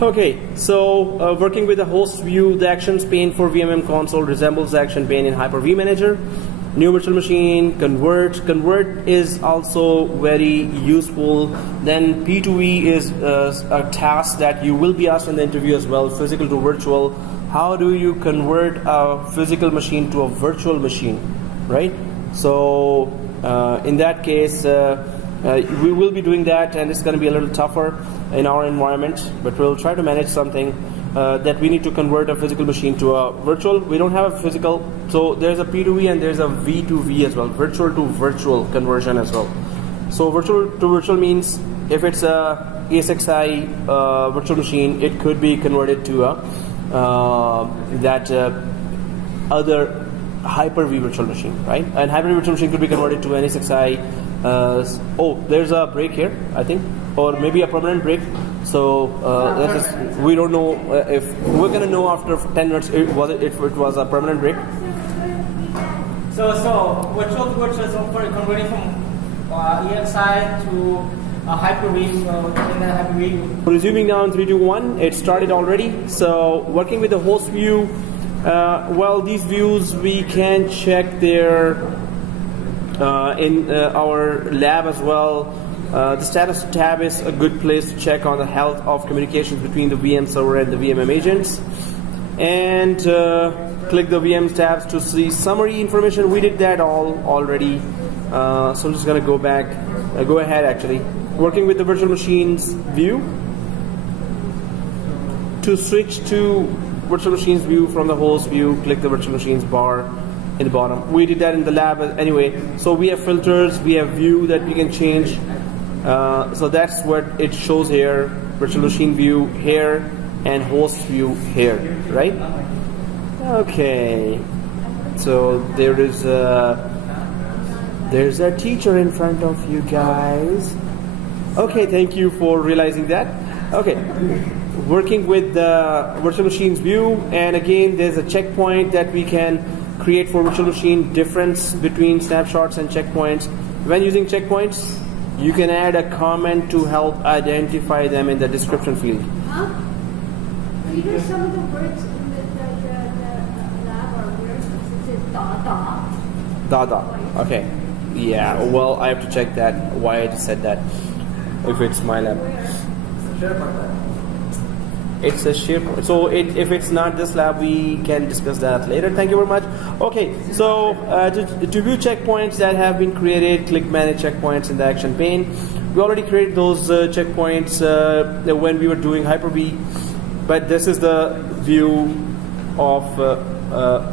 Okay, so working with the host view, the actions pane for VMM console resembles the action pane in Hyper-V Manager. New virtual machine, convert is also very useful. Then P2V is a task that you will be asked in the interview as well, physical to virtual. How do you convert a physical machine to a virtual machine, right? So in that case, we will be doing that, and it's going to be a little tougher in our environment, but we'll try to manage something that we need to convert a physical machine to a virtual. We don't have a physical, so there's a P2V and there's a V2V as well, virtual to virtual conversion as well. So virtual to virtual means if it's a ESXi virtual machine, it could be converted to a other Hyper-V virtual machine, right? And Hyper-V virtual machine could be converted to an ESXi. There's a break here, I think, or maybe a permanent break. So we don't know if we're gonna know after 10 minutes if it was a permanent break. So virtual to virtual is for converting from EXI to Hyper-V. So in the Hyper-V. Resuming now in 3, 2, 1. It started already. So working with the host view. These views we can check there in our lab as well. The status tab is a good place to check on the health of communications between the VM server and the VMM agents. And click the VM tabs to see summary information. We did that already. So I'm just going to go ahead actually. Working with the virtual machines view. To switch to virtual machines view from the host view, click the virtual machines bar in the bottom. We did that in the lab anyway. So we have filters, we have view that we can change. So that's what it shows here, virtual machine view here and host view here, right? Okay, so there is There's a teacher in front of you guys. Okay, thank you for realizing that. Okay, working with the virtual machines view, and again, there's a checkpoint that we can create for virtual machine, difference between snapshots and checkpoints. When using checkpoints, you can add a comment to help identify them in the description field. Huh? Either some of the words in the lab are weird. It says da. Da. Okay. Yeah, well, I have to check that, why I just said that, if it's my lab. It's a SharePoint. So if it's not this lab, we can discuss that later. Thank you very much. Okay, so to view checkpoints that have been created, click Manage Checkpoints in the Action pane. We already created those checkpoints when we were doing Hyper-V, but this is the view of,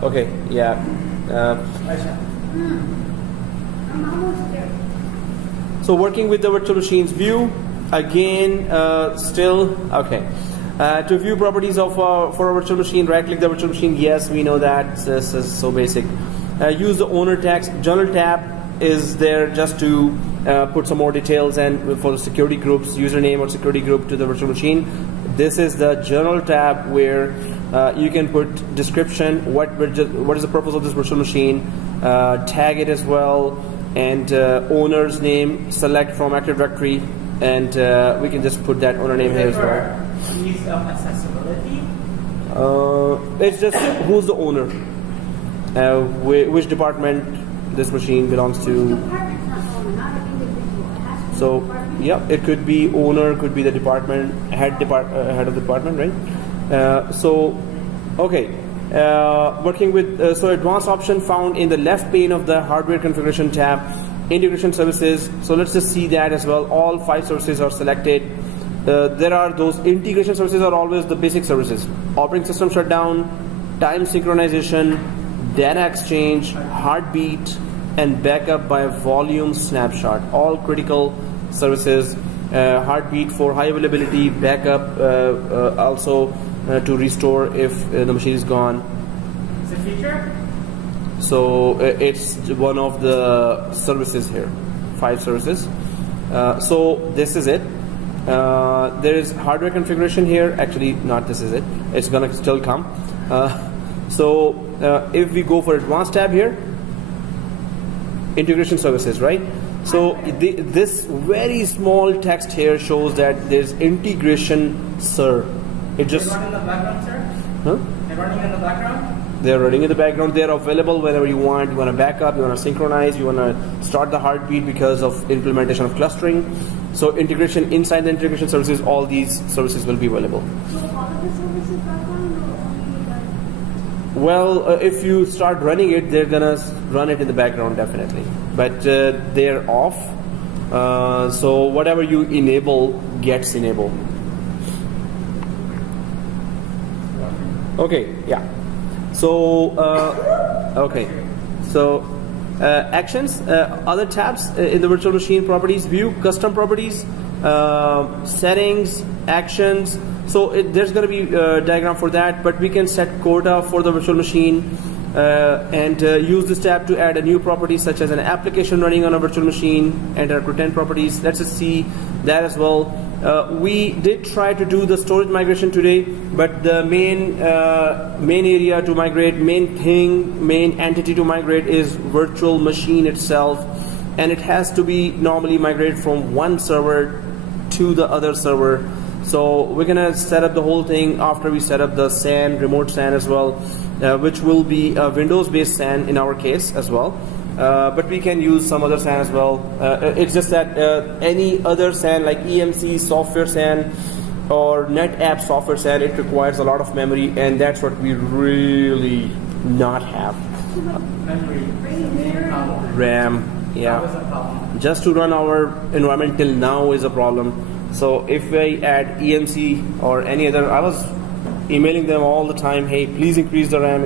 okay, yeah. I'm almost there. So working with the virtual machines view, again, still, okay. To view properties of for a virtual machine, right-click the virtual machine. Yes, we know that. This is so basic. Use the owner tags. General tab is there just to put some more details and for the security groups, username or security group to the virtual machine. This is the general tab where you can put description, what is the purpose of this virtual machine, tag it as well, and owner's name, select from Active Directory, and we can just put that owner name here as well. Ease of accessibility? It's just who's the owner, which department this machine belongs to. Department's not owner, not an individual. It has to be So, a department. yeah, it could be owner, could be the department, head of the department, right? So, okay. Working with, so advanced option found in the left pane of the hardware configuration tab, integration services. So let's just see that as well. All 5 services are selected. There are those integration services are always the basic services. Operating system shutdown, time synchronization, data exchange, heartbeat, and backup by volume snapshot. All critical services. Heartbeat for high availability, backup also to restore if the machine is gone. It's a feature? So it's one of the services here, 5 services. So this is it. There is hardware configuration here. Actually, not this is it. It's gonna still come. So if we go for advanced tab here, integration services, right? So this very small text here shows that there's integration, sir. It just. They're running in the background, sir? Huh? They're running in the background? They're running in the background. They're available whenever you want. You want to back up, you want to synchronize, you want to start the heartbeat because of implementation of clustering. So integration inside the integration services, all these services will be available. So all of the services background or only like... Well, if you start running it, they're gonna run it in the background definitely. But they're off. So whatever you enable gets enabled. Okay, yeah. So, okay. So, actions, other tabs in the virtual machine properties view, custom properties, settings, actions. So there's going to be a diagram for that, but we can set quota for the virtual machine and use this tab to add a new property such as an application running on a virtual machine, enter to 10 properties. Let's just see that as well. We did try to do the storage migration today, but the main area to migrate, main entity to migrate is virtual machine itself, and it has to be normally migrated from one server to the other server. So we're gonna set up the whole thing after we set up the SAN, remote SAN as well, which will be a Windows-based SAN in our case as well. But we can use some other SAN as well. It's just that any other SAN like EMC software SAN or NetApp software SAN, it requires a lot of memory, and that's what we really not have. Memory. RAM, yeah. That was a problem. Just to run our environment till now is a problem. So if I add EMC or any other, I was emailing them all the time, hey, please increase the RAM,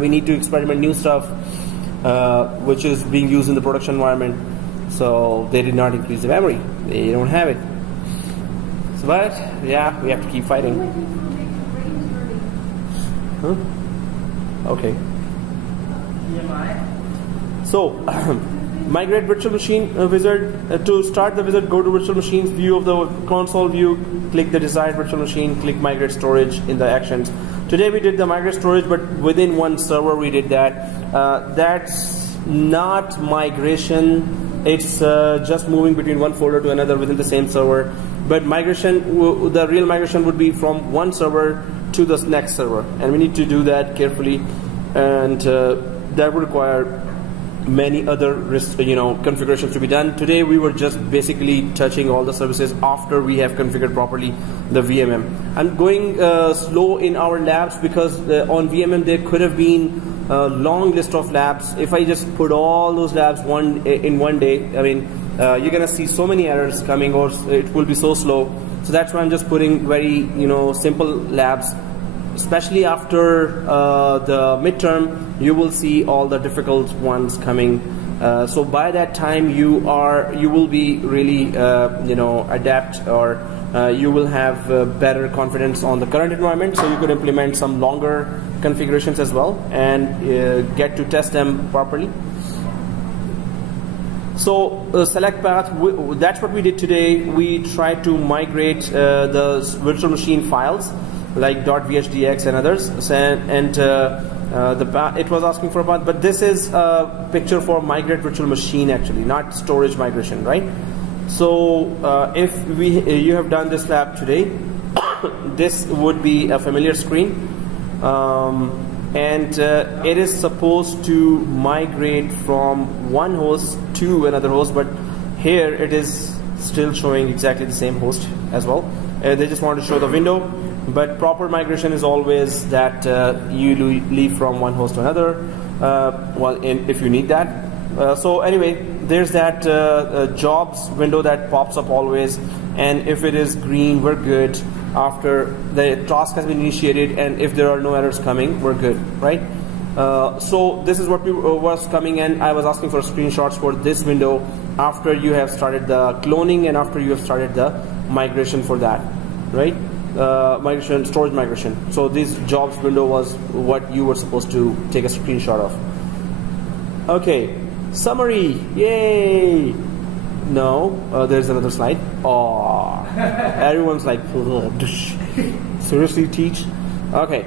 we need to experiment new stuff. Which is being used in the production environment. So they did not increase the memory. They don't have it. So, but yeah, we have to keep fighting. Huh? Okay. EMI? So migrate virtual machine wizard. To start the wizard, go to virtual machines, view of the console view, click the desired virtual machine, click migrate storage in the actions. Today we did the migrate storage, but within one server we did that. That's not migration. It's just moving between one folder to another within the same server. But migration, the real migration would be from one server to the next server, and we need to do that carefully, and that would require many other configurations to be done. Today we were just basically touching all the services after we have configured properly the VMM. I'm going slow in our labs because on VMM there could have been a long list of labs. If I just put all those labs in one day, I mean you're gonna see so many errors coming, or it will be so slow. So that's why I'm just putting very simple labs. Especially after the midterm, you will see all the difficult ones coming. So by that time, you will be really adapt, or you will have better confidence on the current environment. So you could implement some longer configurations as well and get to test them properly. So select path, that's what we did today. We tried to migrate the virtual machine files like .vhdx and others, and it was asking for a path, but this is a picture for migrate virtual machine actually, not storage migration, right? So if you have done this lab today, this would be a familiar screen, and it is supposed to migrate from one host to another host, but here it is still showing exactly the same host as well. They just want to show the window, but proper migration is always that you leave from one host to another, if you need that. So anyway, there's that jobs window that pops up always, and if it is green, we're good. After the task has been initiated, and if there are no errors coming, we're good, right? So this is what was coming, and I was asking for screenshots for this window after you have started the cloning and after you have started the migration for that, right? Storage migration. So this jobs window was what you were supposed to take a screenshot of. Okay, summary, yay! No, there's another slide. Oh, everyone's like, seriously, teach? Okay,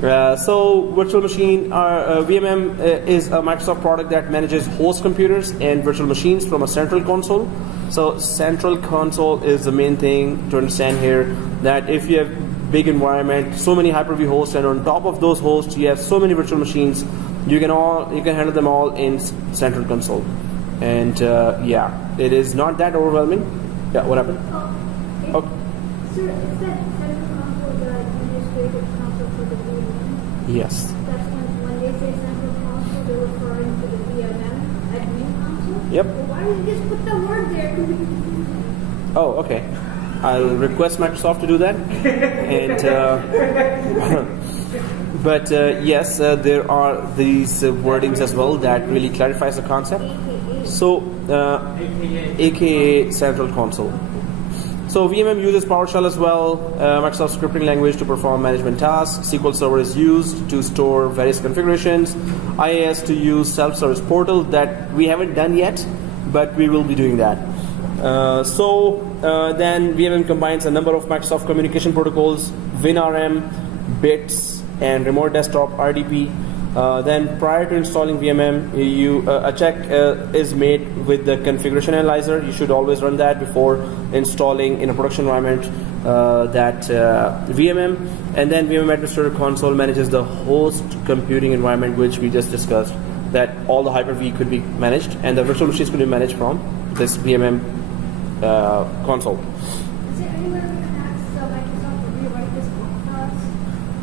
so virtual machine, VMM is a Microsoft product that manages host computers and virtual machines from a central console. So central console is the main thing to understand here, that if you have big environment, so many Hyper-V hosts, and on top of those hosts you have so many virtual machines, you can handle them all in central console. And yeah, it is not that overwhelming. Yeah, what happened? Okay. Sir, is that central console the administrative console for the VMM? Yes. That's when they say central console, they're referring to the VMM admin console? Yep. Well, why don't you just put the word there? Oh, okay. I'll request Microsoft to do that. And but yes, there are these wordings as well that really clarifies the concept. So AKA central console. So VMM uses PowerShell as well, Microsoft scripting language to perform management tasks. SQL Server is used to store various configurations. IaaS to use self-service portal that we haven't done yet, but we will be doing that. Then VMM combines a number of Microsoft communication protocols, WinRM, BITS, and Remote Desktop RDP. Then prior to installing VMM, a check is made with the configuration analyzer. You should always run that before installing in a production environment VMM. And then VMM Administrator Console manages the host computing environment, which we just discussed, that all the Hyper-V could be managed and the virtual machines could be managed from this VMM console. Is there anywhere we can ask Microsoft to rewrite this book for us?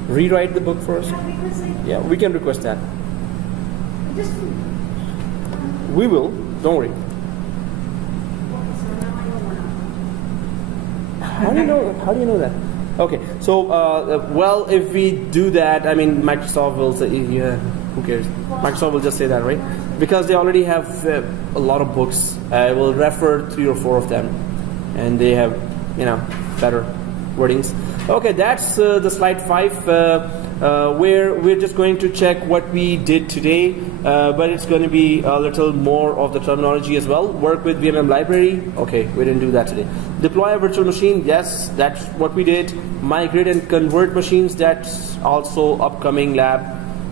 Rewrite the book for us? Yeah, because Yeah, we can request that. just We will. Don't worry. okay, so now I know one. How do you know that? Okay, so well, if we do that, I mean, Microsoft will say, yeah, who cares? Microsoft will just say that, right? Because they already have a lot of books. I will refer 3 or 4 of them, and they have, better wordings. Okay, that's the slide 5. where we're just going to check what we did today, but it's going to be a little more of the terminology as well. Work with VMM library. Okay, we didn't do that today. Deploy a virtual machine. Yes, that's what we did. Migrate and convert machines. That's also upcoming lab.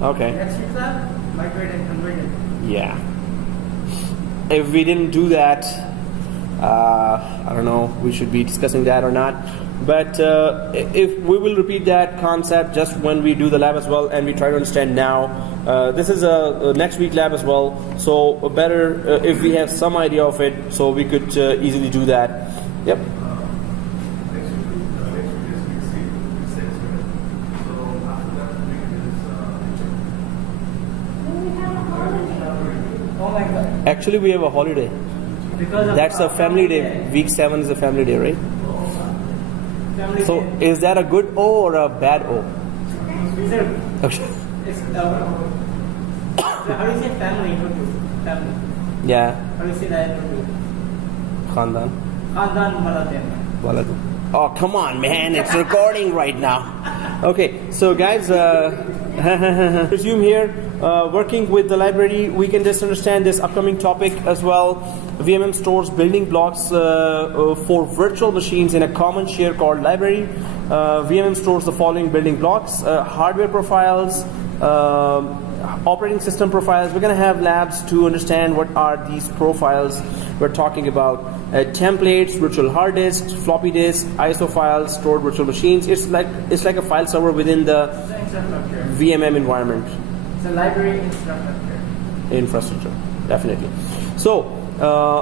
Okay. Next week's lab, migrate and convert it. Yeah. If we didn't do that, I don't know, we should be discussing that or not. But if we will repeat that concept just when we do the lab as well, and we try to understand now. This is a next week lab as well, so better if we have some idea of it, so we could easily do that. Yep. Oh my God. Actually, we have a holiday. Because of That's a family day. Week 7 is a family day, right? Family So day. is that a good O or a bad O? Is there, Okay. it's, so how do you say family in Urdu? Family. Yeah. How do you say that in Urdu? Khandan. Khandan Maladen. Waladu. Oh, come on, man. It's recording right now. Okay, so guys, resume here. Working with the library, we can just understand this upcoming topic as well. VMM stores building blocks for virtual machines in a common share called library. VMM stores the following building blocks: hardware profiles, operating system profiles. We're going to have labs to understand what are these profiles we're talking about. Templates, virtual hard disks, floppy disks, ISO files, stored virtual machines. It's like a file server within the VMM environment. It's a library Infrastructure, definitely. So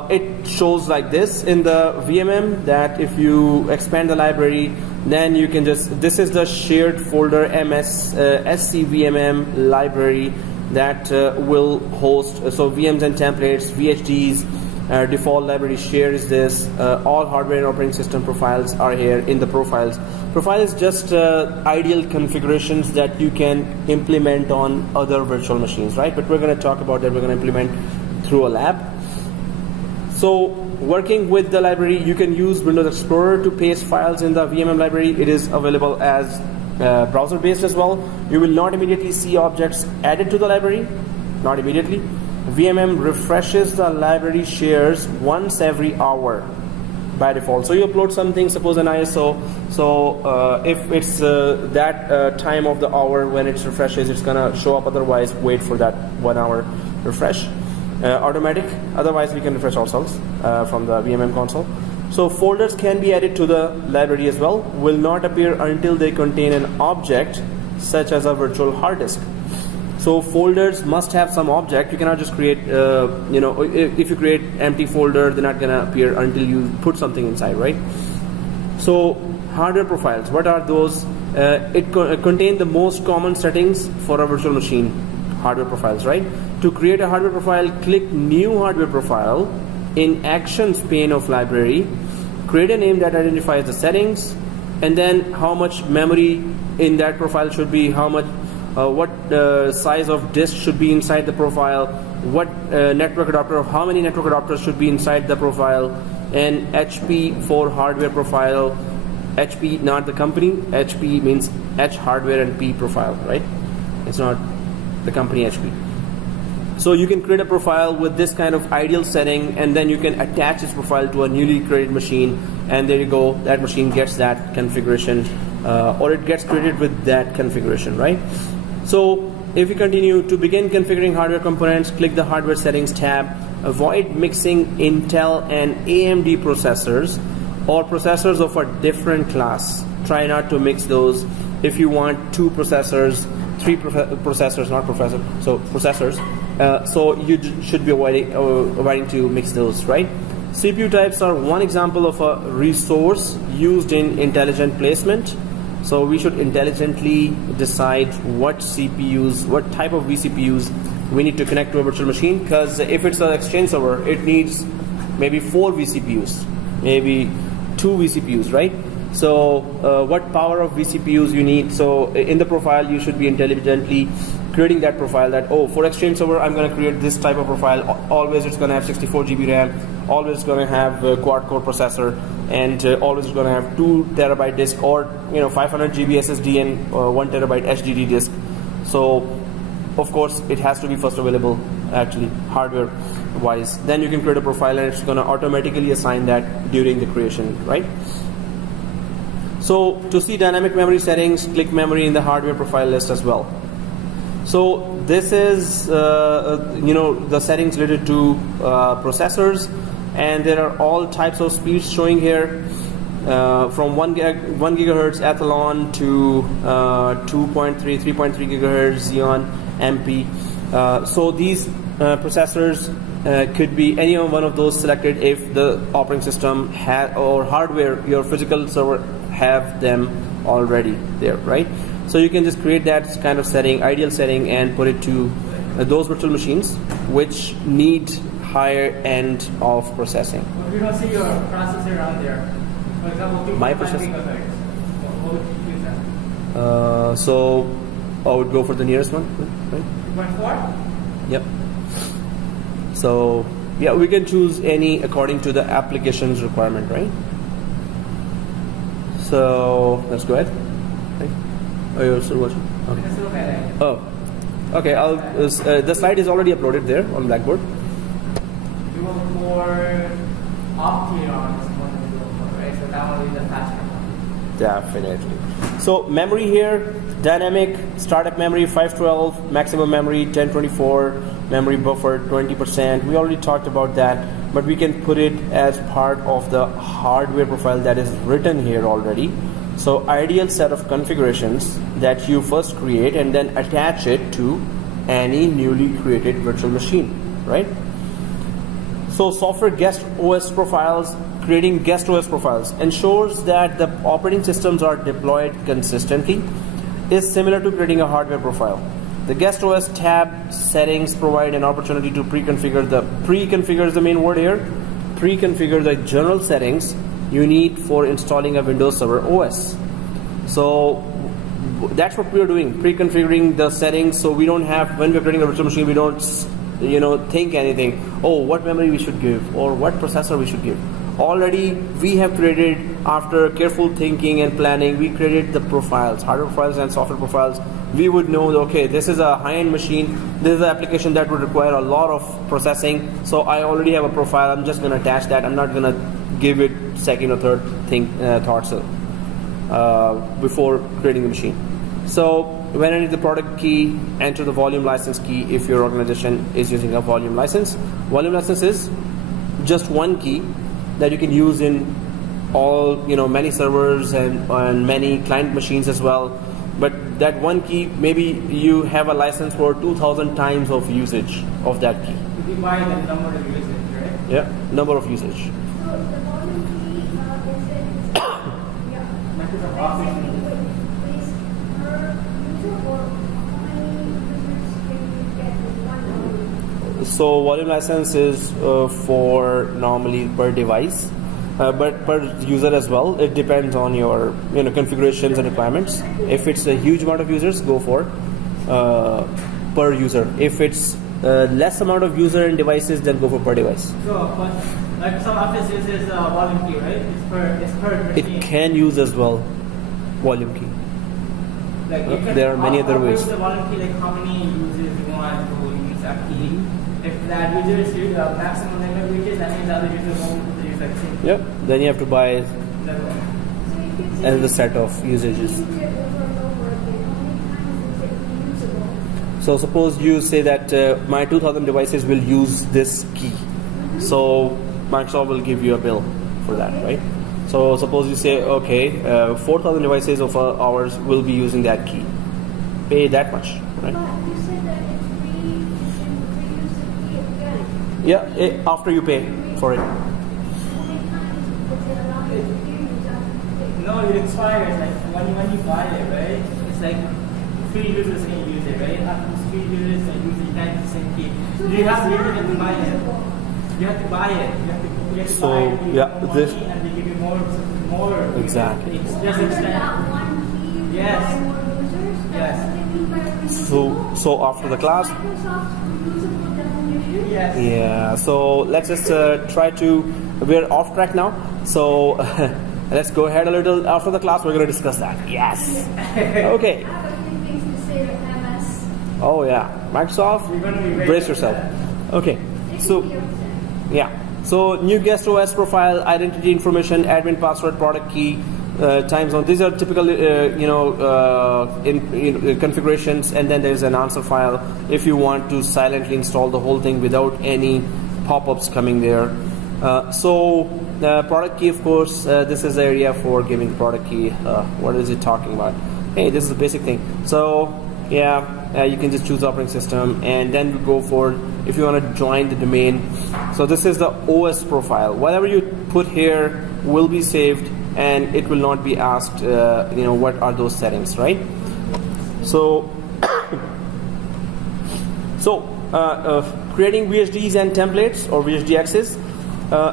it shows like this in the VMM, that if you expand the library, then you can just, this is the shared folder SCVMM library that will host, so VMs and templates, VHDs, default library share is this. All hardware and operating system profiles are here in the profiles. Profile is just ideal configurations that you can implement on other virtual machines, right? But we're going to talk about that. We're going to implement through a lab. So working with the library, you can use Windows Explorer to paste files in the VMM library. It is available as browser based as well. You will not immediately see objects added to the library, not immediately. VMM refreshes the library shares once every hour by default. So you upload something, suppose an ISO, so if it's that time of the hour when it refreshes, it's gonna show up. Otherwise, wait for that 1 hour refresh. Automatic, otherwise we can refresh ourselves from the VMM console. So folders can be added to the library as well, will not appear until they contain an object such as a virtual hard disk. So folders must have some object. You cannot just create, if you create empty folder, they're not gonna appear until you put something inside, right? So hardware profiles, what are those? It contain the most common settings for a virtual machine, hardware profiles, right? To create a hardware profile, click New Hardware Profile in Actions pane of library. Create a name that identifies the settings, and then how much memory in that profile should be, how much, what size of disk should be inside the profile, what network adapter, how many network adapters should be inside the profile, and HP for hardware profile. HP, not the company. HP means H hardware and P profile, right? It's not the company HP. So you can create a profile with this kind of ideal setting, and then you can attach this profile to a newly created machine, and there you go, that machine gets that configuration, or it gets created with that configuration, right? So if you continue to begin configuring hardware components, click the hardware settings tab. Avoid mixing Intel and AMD processors or processors of a different class. Try not to mix those. If you want 2 processors, 3 processors, not professor, so processors, so you should be avoiding to mix those, right? CPU types are one example of a resource used in intelligent placement. So we should intelligently decide what CPUs, what type of vCPUs we need to connect to a virtual machine, because if it's an Exchange server, it needs maybe 4 vCPUs, maybe 2 vCPUs, right? So what power of vCPUs you need. So in the profile, you should be intelligently creating that profile that, oh, for Exchange server, I'm going to create this type of profile. Always it's going to have 64 GB RAM, always going to have a quad-core processor, and always it's going to have 2 terabyte disk, or 500 GB SSD and 1 terabyte HDD disk. So, of course, it has to be first available, actually, hardware-wise. Then you can create a profile, and it's going to automatically assign that during the creation, right? So, to see dynamic memory settings, click memory in the hardware profile list as well. So, this is the settings related to processors, and there are all types of speeds showing here, from 1 gigahertz Athlon to 3.3 gigahertz Xeon MP. So these processors could be any one of those selected if the operating system or hardware, your physical server, have them already there, right? So you can just create that kind of setting, ideal setting, and put it to those virtual machines which need higher end of processing. If you don't see your processor on there, for example, My 2.5 processor? gigahertz, what would you use that? So I would go for the nearest one, right? 2.4? Yep. So yeah, we can choose any according to the application's requirement, right? So let's go ahead. Right. Oh, you're still watching? Okay. Let's look at it. Oh, okay. The slide is already uploaded there on Blackboard. You will for Opteron is one that you will for, right? So that will be the faster one. Definitely. So memory here, dynamic, startup memory 512, maximum memory 1024, memory buffer 20%. We already talked about that, but we can put it as part of the hardware profile that is written here already. So ideal set of configurations that you first create and then attach it to any newly created virtual machine, right? So software guest OS profiles, creating guest OS profiles ensures that the operating systems are deployed consistently, is similar to creating a hardware profile. The guest OS tab settings provide an opportunity to pre-configure is the main word here, pre-configure the general settings you need for installing a Windows Server OS. So that's what we're doing, pre-configuring the settings, so we don't have, when we're creating a virtual machine, we don't think anything, oh, what memory we should give or what processor we should give. Already we have created, after careful thinking and planning, we created the profiles, hardware profiles and software profiles. We would know, okay, this is a high-end machine, this is an application that would require a lot of processing, so I already have a profile, I'm just going to attach that, I'm not going to give it second or third thoughts before creating the machine. So when I need the product key, enter the volume license key if your organization is using a volume license. Volume license is just one key that you can use in all, many servers and many client machines as well. But that one key, maybe you have a license for 2,000 times of usage of that key. You buy the number of usage, right? Yeah, number of usage. So the volume key is it? Yeah. Microsoft Office. Is per user or how many users can you get with one volume? So volume license is for normally per device, but per user as well. It depends on your configurations and requirements. If it's a huge amount of users, go for per user. If it's less amount of user and devices, then go for per device. So, but like some Office uses volume key, right? It's per machine. It can use as well volume key. Like you can there are many other ways. The volume key, like how many users you want to use that key. If that user is maximum limit reaches, that means other users won't use that key. Yep. Then you have to buy That one. another set of usages. So suppose you say that my 2,000 devices will use this key. So Microsoft will give you a bill for that, right? So suppose you say, okay, 4,000 devices of ours will be using that key. Pay that much, right? But you said that it's free, you can reuse the key again. Yeah, after you pay for it. How many times does it allow you to use after you pay? No, it expires. Like when you buy it, right? It's like free users can use it, right? After those free users can use it, you can't use the same key. So You have it's to buy it. reusable. You have to buy it. You have to So, buy it. You yeah, give more this- money and they give you more. Exactly. It's just Under extend. that one key, you Yes. buy more users? Yes. That's what they mean by So after the class, Microsoft reusable definition? Yes. yeah. So let's just try to. We're off track now. So let's go ahead a little. After the class, we're going to discuss that. Yes. Okay. I have a few things to say to MS. Oh yeah, Microsoft. You're gonna be ready Brace for yourself. that. Okay. It So can be upset. yeah. So new guest OS profile, identity information, admin password, product key, time zone. These are typical, configurations, and then there's an answer file if you want to silently install the whole thing without any pop-ups coming there. Product key, of course, this is the area for giving product key. What is it talking about? Hey, this is a basic thing. So yeah, you can just choose operating system, and then you go for if you want to join the domain. So this is the OS profile. Whatever you put here will be saved, and it will not be asked. What are those settings, right? So, creating VHDs and templates or VHDXs.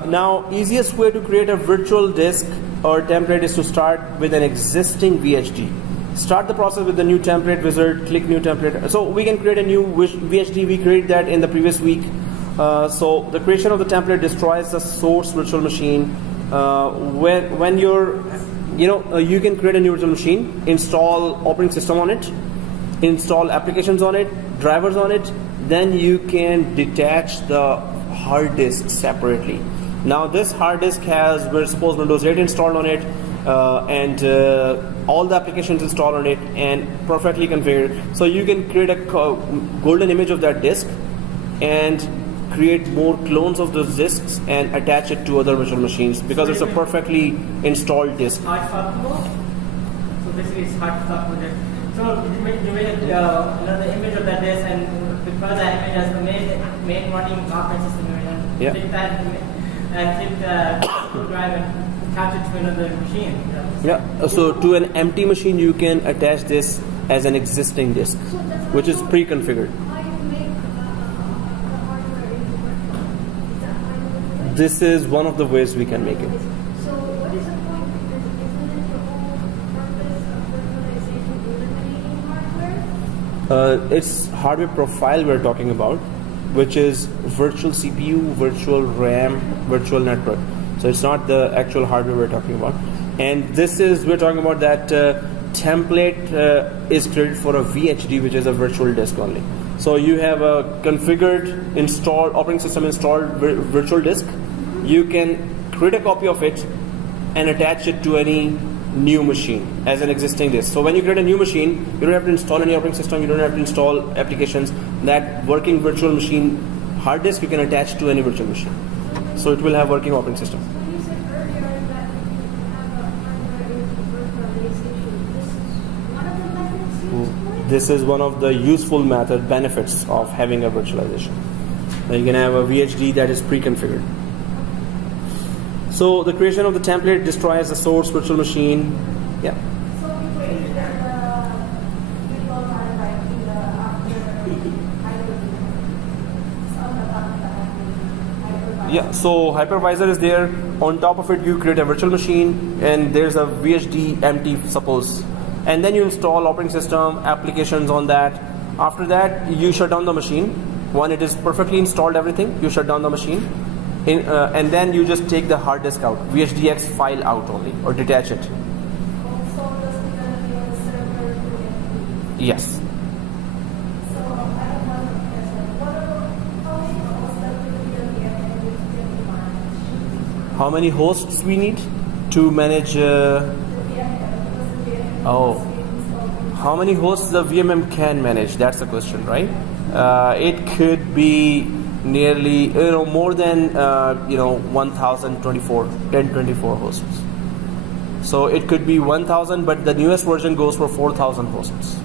Now, easiest way to create a virtual disk or template is to start with an existing VHD. Start the process with the new template wizard, click new template. So we can create a new VHD. We created that in the previous week. So the creation of the template destroys the source virtual machine. When you're, you can create a new virtual machine, install operating system on it, install applications on it, drivers on it, then you can detach the hard disk separately. Now this hard disk has, suppose Windows 8 installed on it, and all the applications installed on it and perfectly configured. So you can create a golden image of that disk and create more clones of those disks and attach it to other virtual machines because it's a perfectly installed disk. Hard swappable. So basically it's hard swap with it. So you made another image of that disk, and because that image has the main running operating system, Yeah. click that and click the drive and attach it to another machine. Yeah. So to an empty machine, you can attach this as an existing disk, So that's which is also pre-configured. how you make the hardware into virtual. Is that how you do it? This is one of the ways we can make it. So what is the point? Because isn't it the whole purpose of virtualization eliminating hardware? It's hardware profile we're talking about, which is virtual CPU, virtual RAM, virtual network. So it's not the actual hardware we're talking about. And we're talking about that template is created for a VHD, which is a virtual disk only. So you have a configured operating system installed virtual disk. You can create a copy of it and attach it to any new machine as an existing disk. So when you create a new machine, you don't have to install any operating system, you don't have to install applications. That working virtual machine hard disk you can attach to any virtual machine. So it will have working operating system. When you said earlier that you have a hardware into virtualization, this is one of the methods used for it? This is one of the useful benefits of having a virtualization. Now you can have a VHD that is pre-configured. So the creation of the template destroys the source virtual machine. Yeah. So we wait that people are like in the after hypervisor. Yeah. So hypervisor is there. On top of it, you create a virtual machine, and there's a VHD empty, suppose, and then you install operating system applications on that. After that, you shut down the machine. When it is perfectly installed, everything, you shut down the machine. And then you just take the hard disk out, VHDX file out only, or detach it. Also, this is going to be on the server doing it. Yes. So I have one question. What about how many hosts that will be on the manage? How many hosts we need to manage? How many hosts the VMM can manage? That's the question, right? It could be nearly more than 1024 hosts. So it could be 1000, but the newest version goes for 4000 hosts.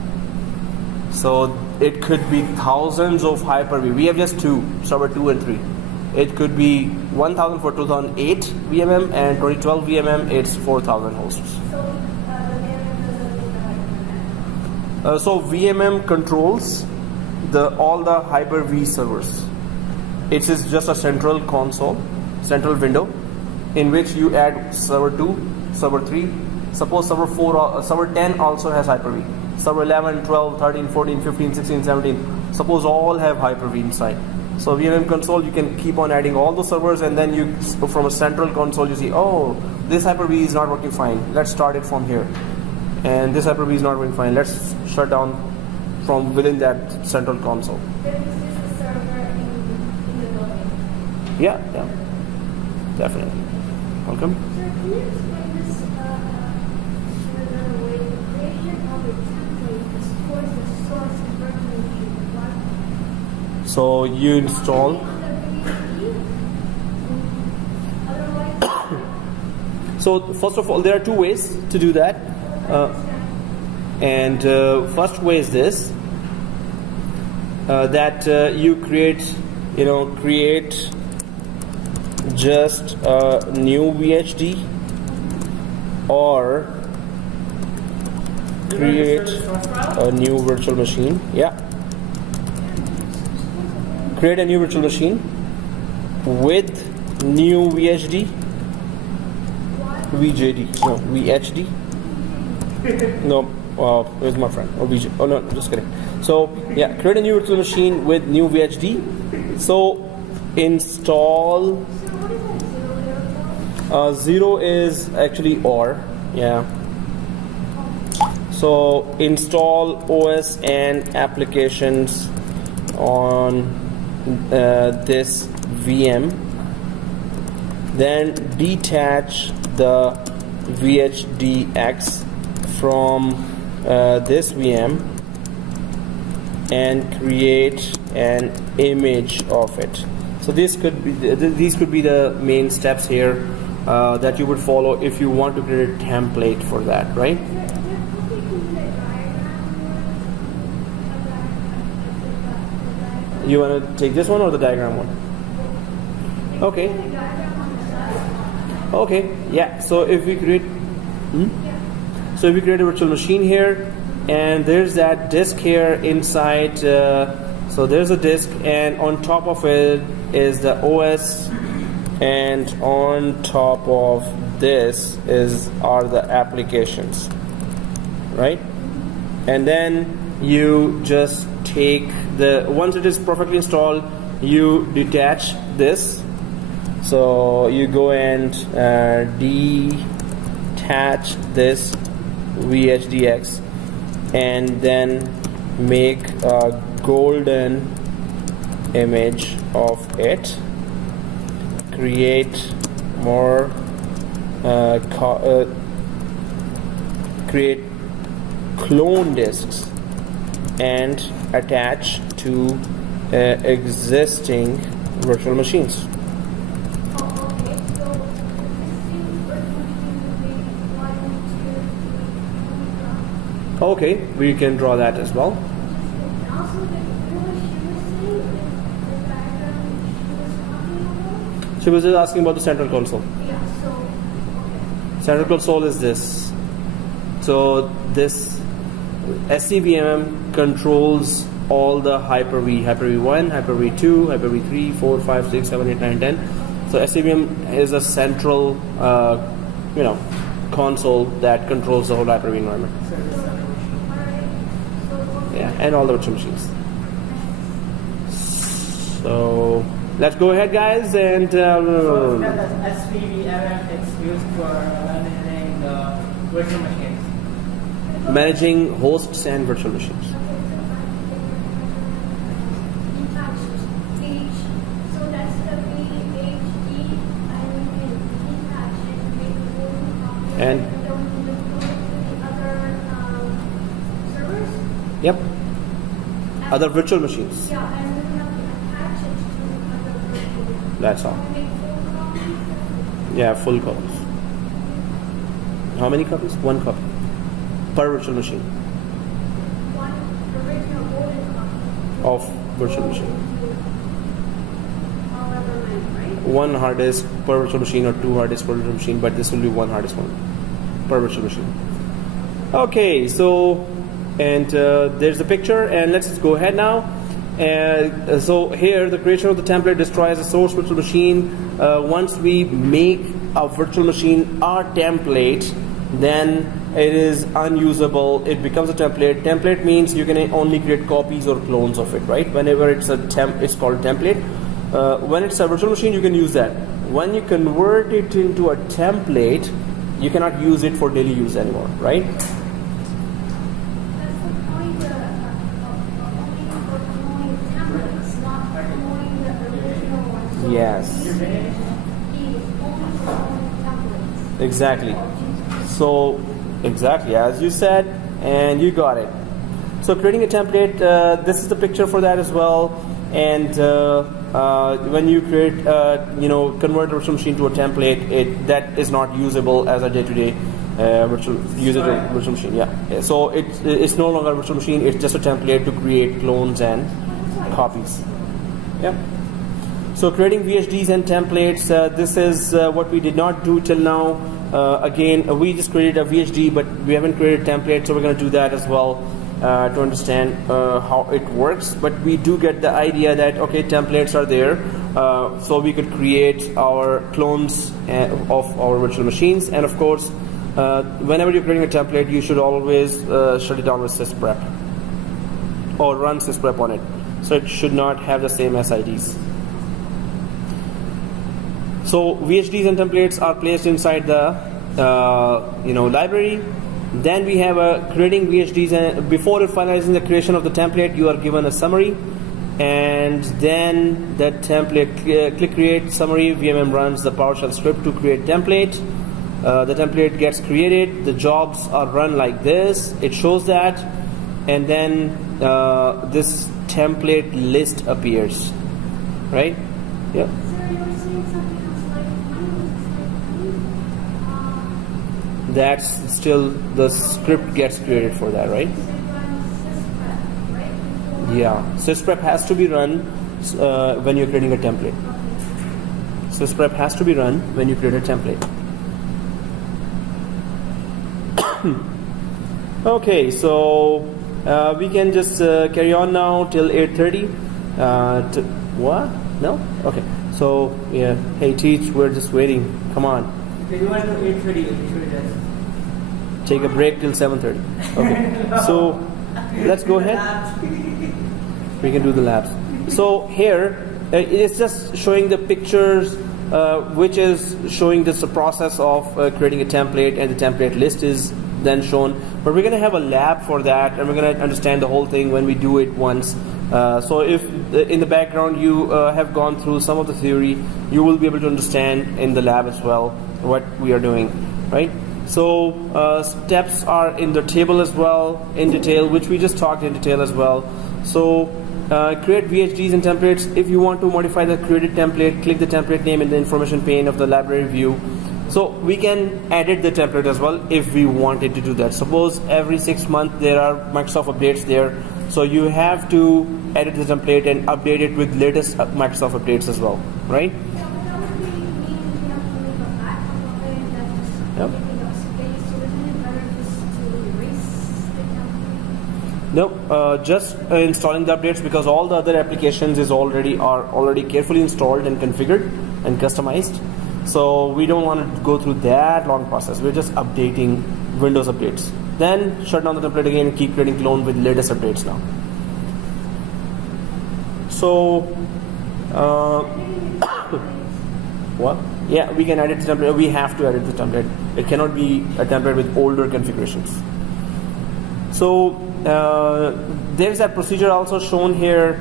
So it could be thousands of Hyper-V. We have just two, server 2 and 3. It could be 1000 for 2008 VMM, and 2012 VMM it's 4000 hosts. So VMM controls all the Hyper-V servers. It is just a central console, central window, in which you add server 2, server 3. Suppose server 10 also has Hyper-V. server 11, 12, 13, 14, 15, 16, 17. Suppose all have Hyper-V inside. So VMM console, you can keep on adding all the servers, and then you, from a central console, you see, oh, this Hyper-V is not working fine. Let's start it from here. And this Hyper-V is not working fine. Let's shut down from within that central console. There is just a server in the building. Yeah, definitely. Welcome. Sir, can you explain this in another way? The creation of a template stores the source virtual machine. What? So you install. So first of all, there are two ways to do that. And first way is this, that you create just a new VHD, or create a new virtual machine. Yeah. Create a new virtual machine with new VHD, VJD, no, VHD. No, where's my friend? Or VJ? Oh no, just kidding. So yeah, create a new virtual machine with new VHD. So install. Zero is actually OR. Yeah. So install OS and applications on this VM. Then detach the VHDX from this VM and create an image of it. So these could be the main steps here that you would follow if you want to create a template for that, right? You want to take this one or the diagram one? Okay. Okay. Yeah. So if we create, so if we create a virtual machine here, and there's that disk here inside. So there's a disk, and on top of it is the OS, and on top of this are the applications, right? And then you just take once it is perfectly installed, you detach this. So you go and detach this VHDX, and then make a golden image of it. Create more, create clone disks and attach to existing virtual machines. Okay, we can draw that as well. She was just asking about the central console. Central console is this. So this SCVMM controls all the Hyper-V, Hyper-V 1, Hyper-V 2, Hyper-V 3, 4, 5, 6, 7, 8, 9, 10. So SCVM is a central, console that controls the whole Hyper-V environment. Yeah, and all the virtual machines. So let's go ahead, guys, and so SCVMM is used for managing the virtual machines. Managing hosts and virtual machines. So that's the VHD, and servers? Yep. Other virtual machines. Yeah, and then we have to attach it to other virtual machines. That's all. Can we make full copies? Yeah, full copies. How many copies? One copy per virtual machine One original golden copy. of virtual machine. However many, right? One hard disk per virtual machine, or two hard disks per virtual machine, but this will be one hard disk one per virtual machine. Okay, so and there's the picture, and let's go ahead now. And so here the creation of the template destroys the source virtual machine. Once we make a virtual machine our template, then it is unusable. It becomes a template. Template means you can only create copies or clones of it, right? Whenever it's a it's called template. When it's a virtual machine, you can use that. When you convert it into a template, you cannot use it for daily use anymore, right? That's the point only for promoting templates, not promoting the original one. So Yes. these is only for promoting templates. Exactly. So, exactly, as you said, and you got it. So creating a template, this is the picture for that as well. And when you create, convert a virtual machine to a template, that is not usable as a day-to-day virtual machine. Yeah. So it's no longer a virtual machine. It's just a template to create clones and copies. Yeah. So creating VHDs and templates. This is what we did not do till now. Again, we just created a VHD, but we haven't created a template, so we're going to do that as well to understand how it works. But we do get the idea that, okay, templates are there, so we could create our clones of our virtual machines. And of course, whenever you're creating a template, you should always shut it down with sysprep or run sysprep on it. So it should not have the same SIDs. So VHDs and templates are placed inside the library. Then we have creating VHDs, and before finalizing the creation of the template, you are given a summary, and then the template click create summary. VMM runs the PowerShell script to create template. The template gets created. The jobs are run like this. It shows that, and then this template list appears. Right? Yeah. That's still the script gets created for that, right? Yeah, sysprep has to be run when you're creating a template. Sysprep has to be run when you create a template. Okay, so we can just carry on now till 8:30. What? No? Okay. So yeah, hey teach, we're just waiting. Come on. If you want to 8:30, you should just take a break till 7:30. Okay. So let's go ahead. We can do the labs. So here it's just showing the pictures, which is showing this process of creating a template, and the template list is then shown. But we're going to have a lab for that, and we're going to understand the whole thing when we do it once. So if in the background you have gone through some of the theory, you will be able to understand in the lab as well what we are doing, right? So steps are in the table as well, in detail, which we just talked in detail as well. So create VHDs and templates. If you want to modify the created template, click the template name in the information pane of the library view. So we can edit the template as well if we wanted to do that. Suppose every 6 months there are Microsoft updates there, so you have to edit the template and update it with latest Microsoft updates as well, right? Yep. No, just installing the updates, because all the other applications are already carefully installed and configured and customized. So we don't want to go through that long process. We're just updating Windows updates. Then shut down the template again and keep creating clone with latest updates now. So, what? Yeah, we can edit the template. We have to edit the template. It cannot be a template with older configurations. So there's that procedure also shown here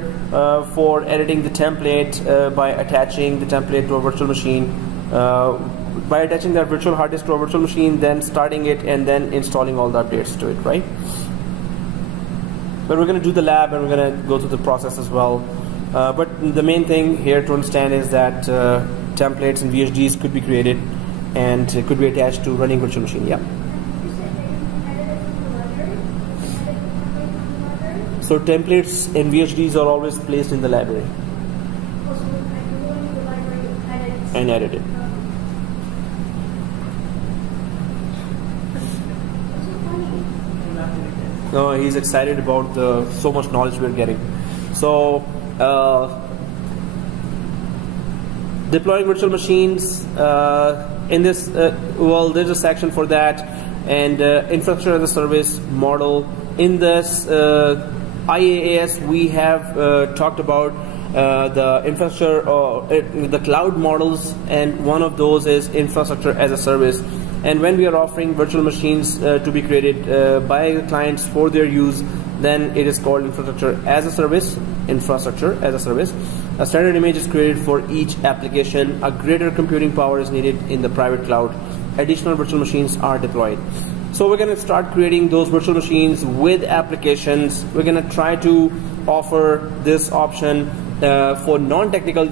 for editing the template by attaching the template to a virtual machine. By attaching that virtual hard disk to a virtual machine, then starting it and then installing all the updates to it, right? But we're going to do the lab and we're going to go through the process as well. But the main thing here to understand is that templates and VHDs could be created and could be attached to running virtual machine. Yeah. So templates and VHDs are always placed in the library and edited. No, he's excited about so much knowledge we're getting. So deploying virtual machines in this, well, there's a section for that. and infrastructure as a service model. In this IaaS, we have talked about the infrastructure, the cloud models, and one of those is infrastructure as a service. And when we are offering virtual machines to be created by the clients for their use, then it is called infrastructure as a service. Infrastructure as a service. A standard image is created for each application. A greater computing power is needed in the private cloud. Additional virtual machines are deployed. So we're going to start creating those virtual machines with applications. We're going to try to offer this option for non-technical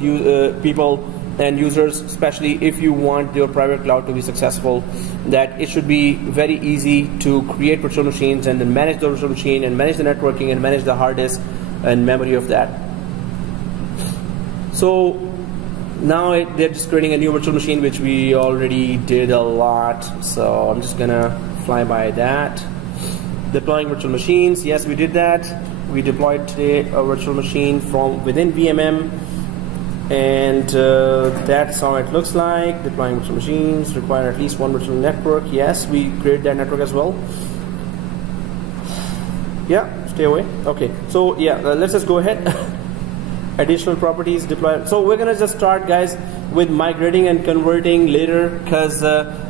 people and users, especially if you want your private cloud to be successful, that it should be very easy to create virtual machines and then manage the virtual machine and manage the networking and manage the hard disk and memory of that. So now they're just creating a new virtual machine, which we already did a lot. So I'm just gonna fly by that. Deploying virtual machines, yes, we did that. We deployed today a virtual machine from within VMM, and that's how it looks like. Deploying virtual machines require at least one virtual network. Yes, we created that network as well. Yeah, stay away. Okay, so yeah, let's just go ahead. Additional properties deploy. So we're gonna just start, guys, with migrating and converting later, because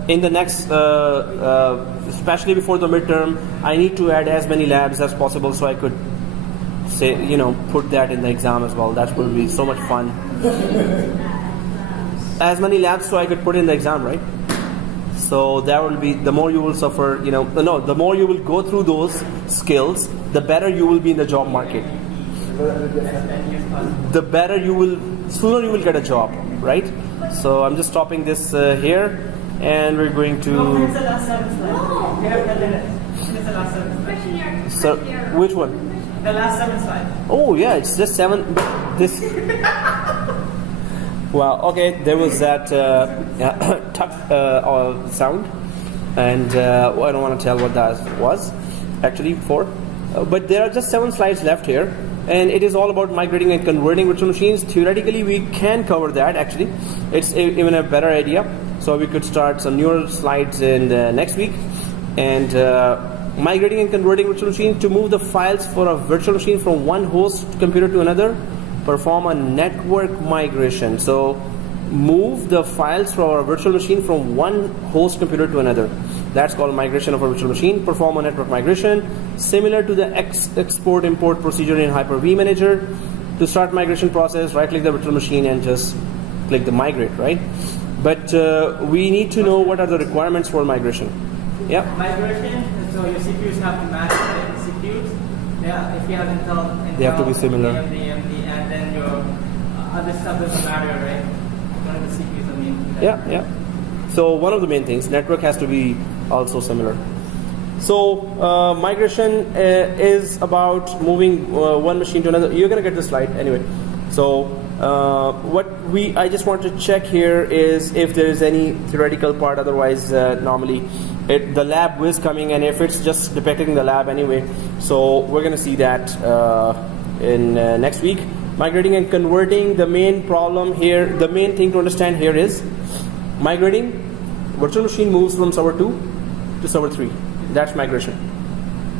in the next, especially before the midterm, I need to add as many labs as possible, so I could say, put that in the exam as well. That would be so much fun. As many labs, so I could put in the exam, right? So that will be, the more you will suffer, the more you will go through those skills, the better you will be in the job market. The better you will, sooner you will get a job, right? So I'm just stopping this here, and we're going to. No, it's the last 7 slides. We have 10 minutes. It's the last 7 slides. So which one? The last 7 slides. Oh yeah, it's just 7. This. Well, okay, there was that tough sound, and I don't want to tell what that was actually for. But there are just 7 slides left here. And it is all about migrating and converting virtual machines. Theoretically, we can cover that actually. It's even a better idea. So we could start some newer slides in the next week. And migrating and converting virtual machines to move the files for a virtual machine from one host computer to another. Perform a network migration. So move the files for a virtual machine from one host computer to another. That's called migration of a virtual machine. Perform a network migration, similar to the export import procedure in Hyper-V Manager. To start migration process, right-click the virtual machine and just click the migrate, right? But we need to know what are the requirements for migration. Yeah. Migration. So your CPUs have to match the CPUs. Yeah. If you have Intel, they have to be similar. AMD, and then your other stuff doesn't matter, right? One of the CPUs, Yeah. So one of the main things, network has to be also similar. So migration is about moving one machine to another. You're gonna get this slide anyway. So I just want to check here is if there is any theoretical part. Otherwise, normally the lab is coming, and if it's just depicting the lab anyway. So we're gonna see that in next week. Migrating and converting. The main problem here, the main thing to understand here is migrating. Virtual machine moves from server 2 to server 3. That's migration,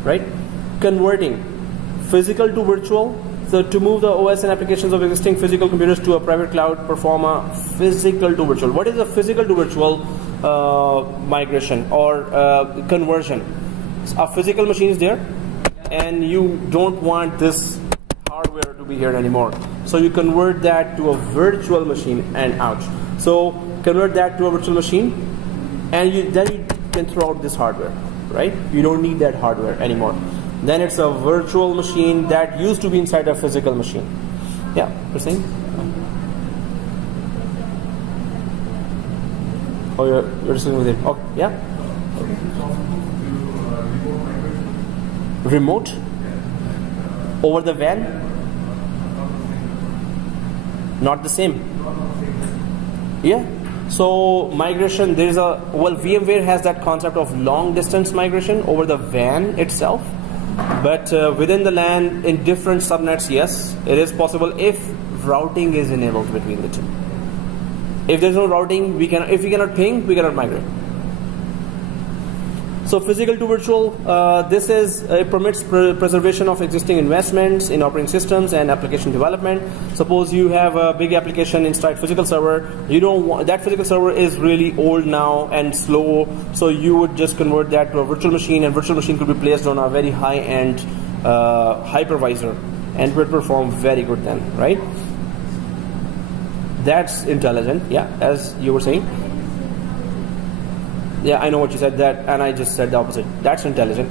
right? Converting physical to virtual. So to move the OS and applications of existing physical computers to a private cloud, perform a physical to virtual. What is a physical to virtual migration or conversion? A physical machine is there, and you don't want this hardware to be here anymore. So you convert that to a virtual machine, and ouch. So convert that to a virtual machine, and then you can throw out this hardware, right? You don't need that hardware anymore. Then it's a virtual machine that used to be inside a physical machine. Yeah, you're saying? Oh, you're discussing with it. Oh, yeah? Remote? Over the WAN? Not the same. Yeah. So migration, VMware has that concept of long distance migration over the WAN itself. But within the LAN, in different subnets, yes, it is possible if routing is enabled between the two. If there's no routing, if we cannot ping, we cannot migrate. So physical to virtual, this is it permits preservation of existing investments in operating systems and application development. Suppose you have a big application inside physical server. You don't want that physical server is really old now and slow. So you would just convert that to a virtual machine, and virtual machine could be placed on a very high-end hypervisor, and it would perform very good then, right? That's intelligent, yeah, as you were saying. Yeah, I know what you said that, and I just said the opposite. That's intelligent.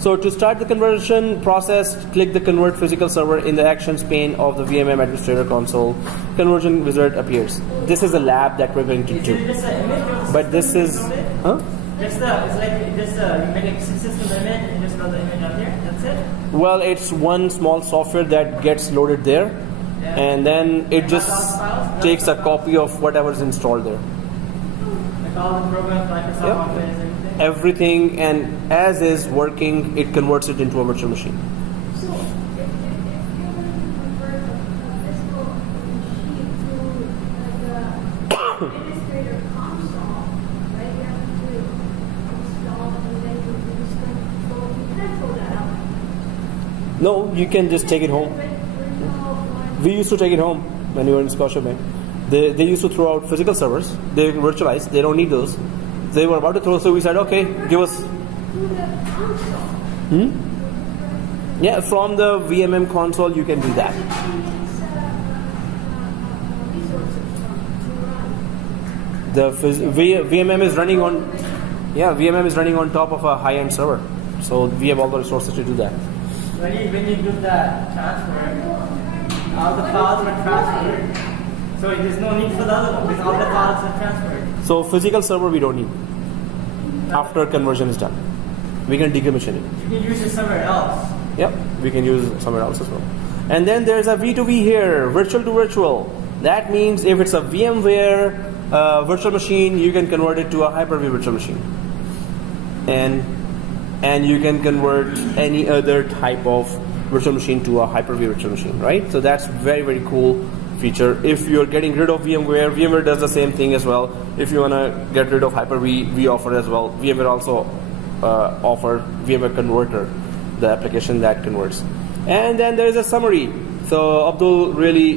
So to start the conversion process, click the Convert Physical Server in the Actions pane of the VMM Administrator console. Conversion wizard appears. This is a lab that we're going to do. Is it just an image? But this is, huh? It's like just you make a system image and just load the image up here. That's it. Well, it's one small software that gets loaded there, and then it just takes a copy of whatever's installed there. All the programs, Microsoft Office, everything, and as is working, it converts it into a virtual machine. So, if you're going to convert a physical machine to like a administrator console, right? You have to install and then you install. You can throw that out. No, you can just take it home. We used to take it home when we were in Scotiabank. They used to throw out physical servers. They virtualized. They don't need those. They were about to throw, so we said, okay, give us. Yeah, from the VMM console, you can do that. The VMM is running on, VMM is running on top of a high-end server, so we have all the resources to do that. When you do the transfer, all the files were transferred. So there's no need for the other one because all the files are transferred. So physical server we don't need. After conversion is done, we can decommission it. You can use it somewhere else. Yep, we can use it somewhere else as well. And then there's a V2V here, virtual to virtual. That means if it's a VMware virtual machine, you can convert it to a Hyper-V virtual machine. And you can convert any other type of virtual machine to a Hyper-V virtual machine, right? So that's very, very cool feature. If you're getting rid of VMware does the same thing as well. If you want to get rid of Hyper-V, we offer as well. VMware also offer VMware Converter, the application that converts. And then there's a summary. So Abdul really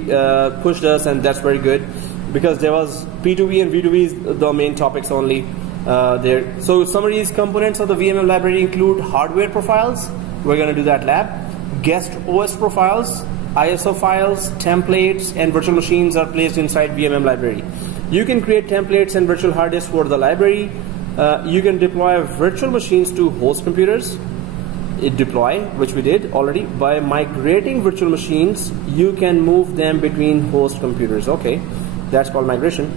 pushed us, and that's very good because there was P2V and V2V, the main topics only there. So summaries, components of the VMM library include hardware profiles. We're going to do that lab. Guest OS profiles, ISO files, templates, and virtual machines are placed inside VMM library. You can create templates and virtual hard disks for the library. You can deploy virtual machines to host computers. Deploy, which we did already. By migrating virtual machines, you can move them between host computers. Okay, that's called migration.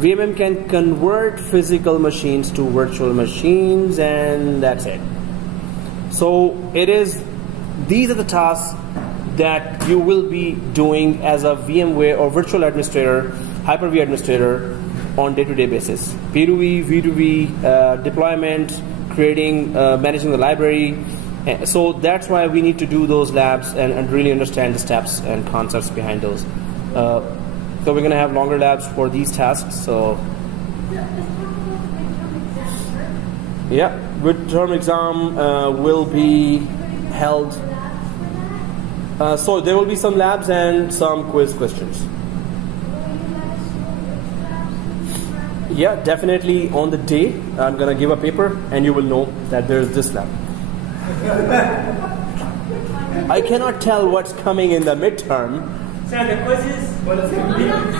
VMM can convert physical machines to virtual machines, and that's it. So these are the tasks that you will be doing as a VMware or virtual administrator, Hyper-V administrator on day-to-day basis. P2V, V2V, deployment, creating, managing the library. So that's why we need to do those labs and really understand the steps and concepts behind those. So we're going to have longer labs for these tasks. So yeah, midterm exam will be held. So there will be some labs and some quiz questions. Yeah, definitely on the day I'm going to give a paper and you will know that there is this lab. I cannot tell what's coming in the midterm. So the quizzes,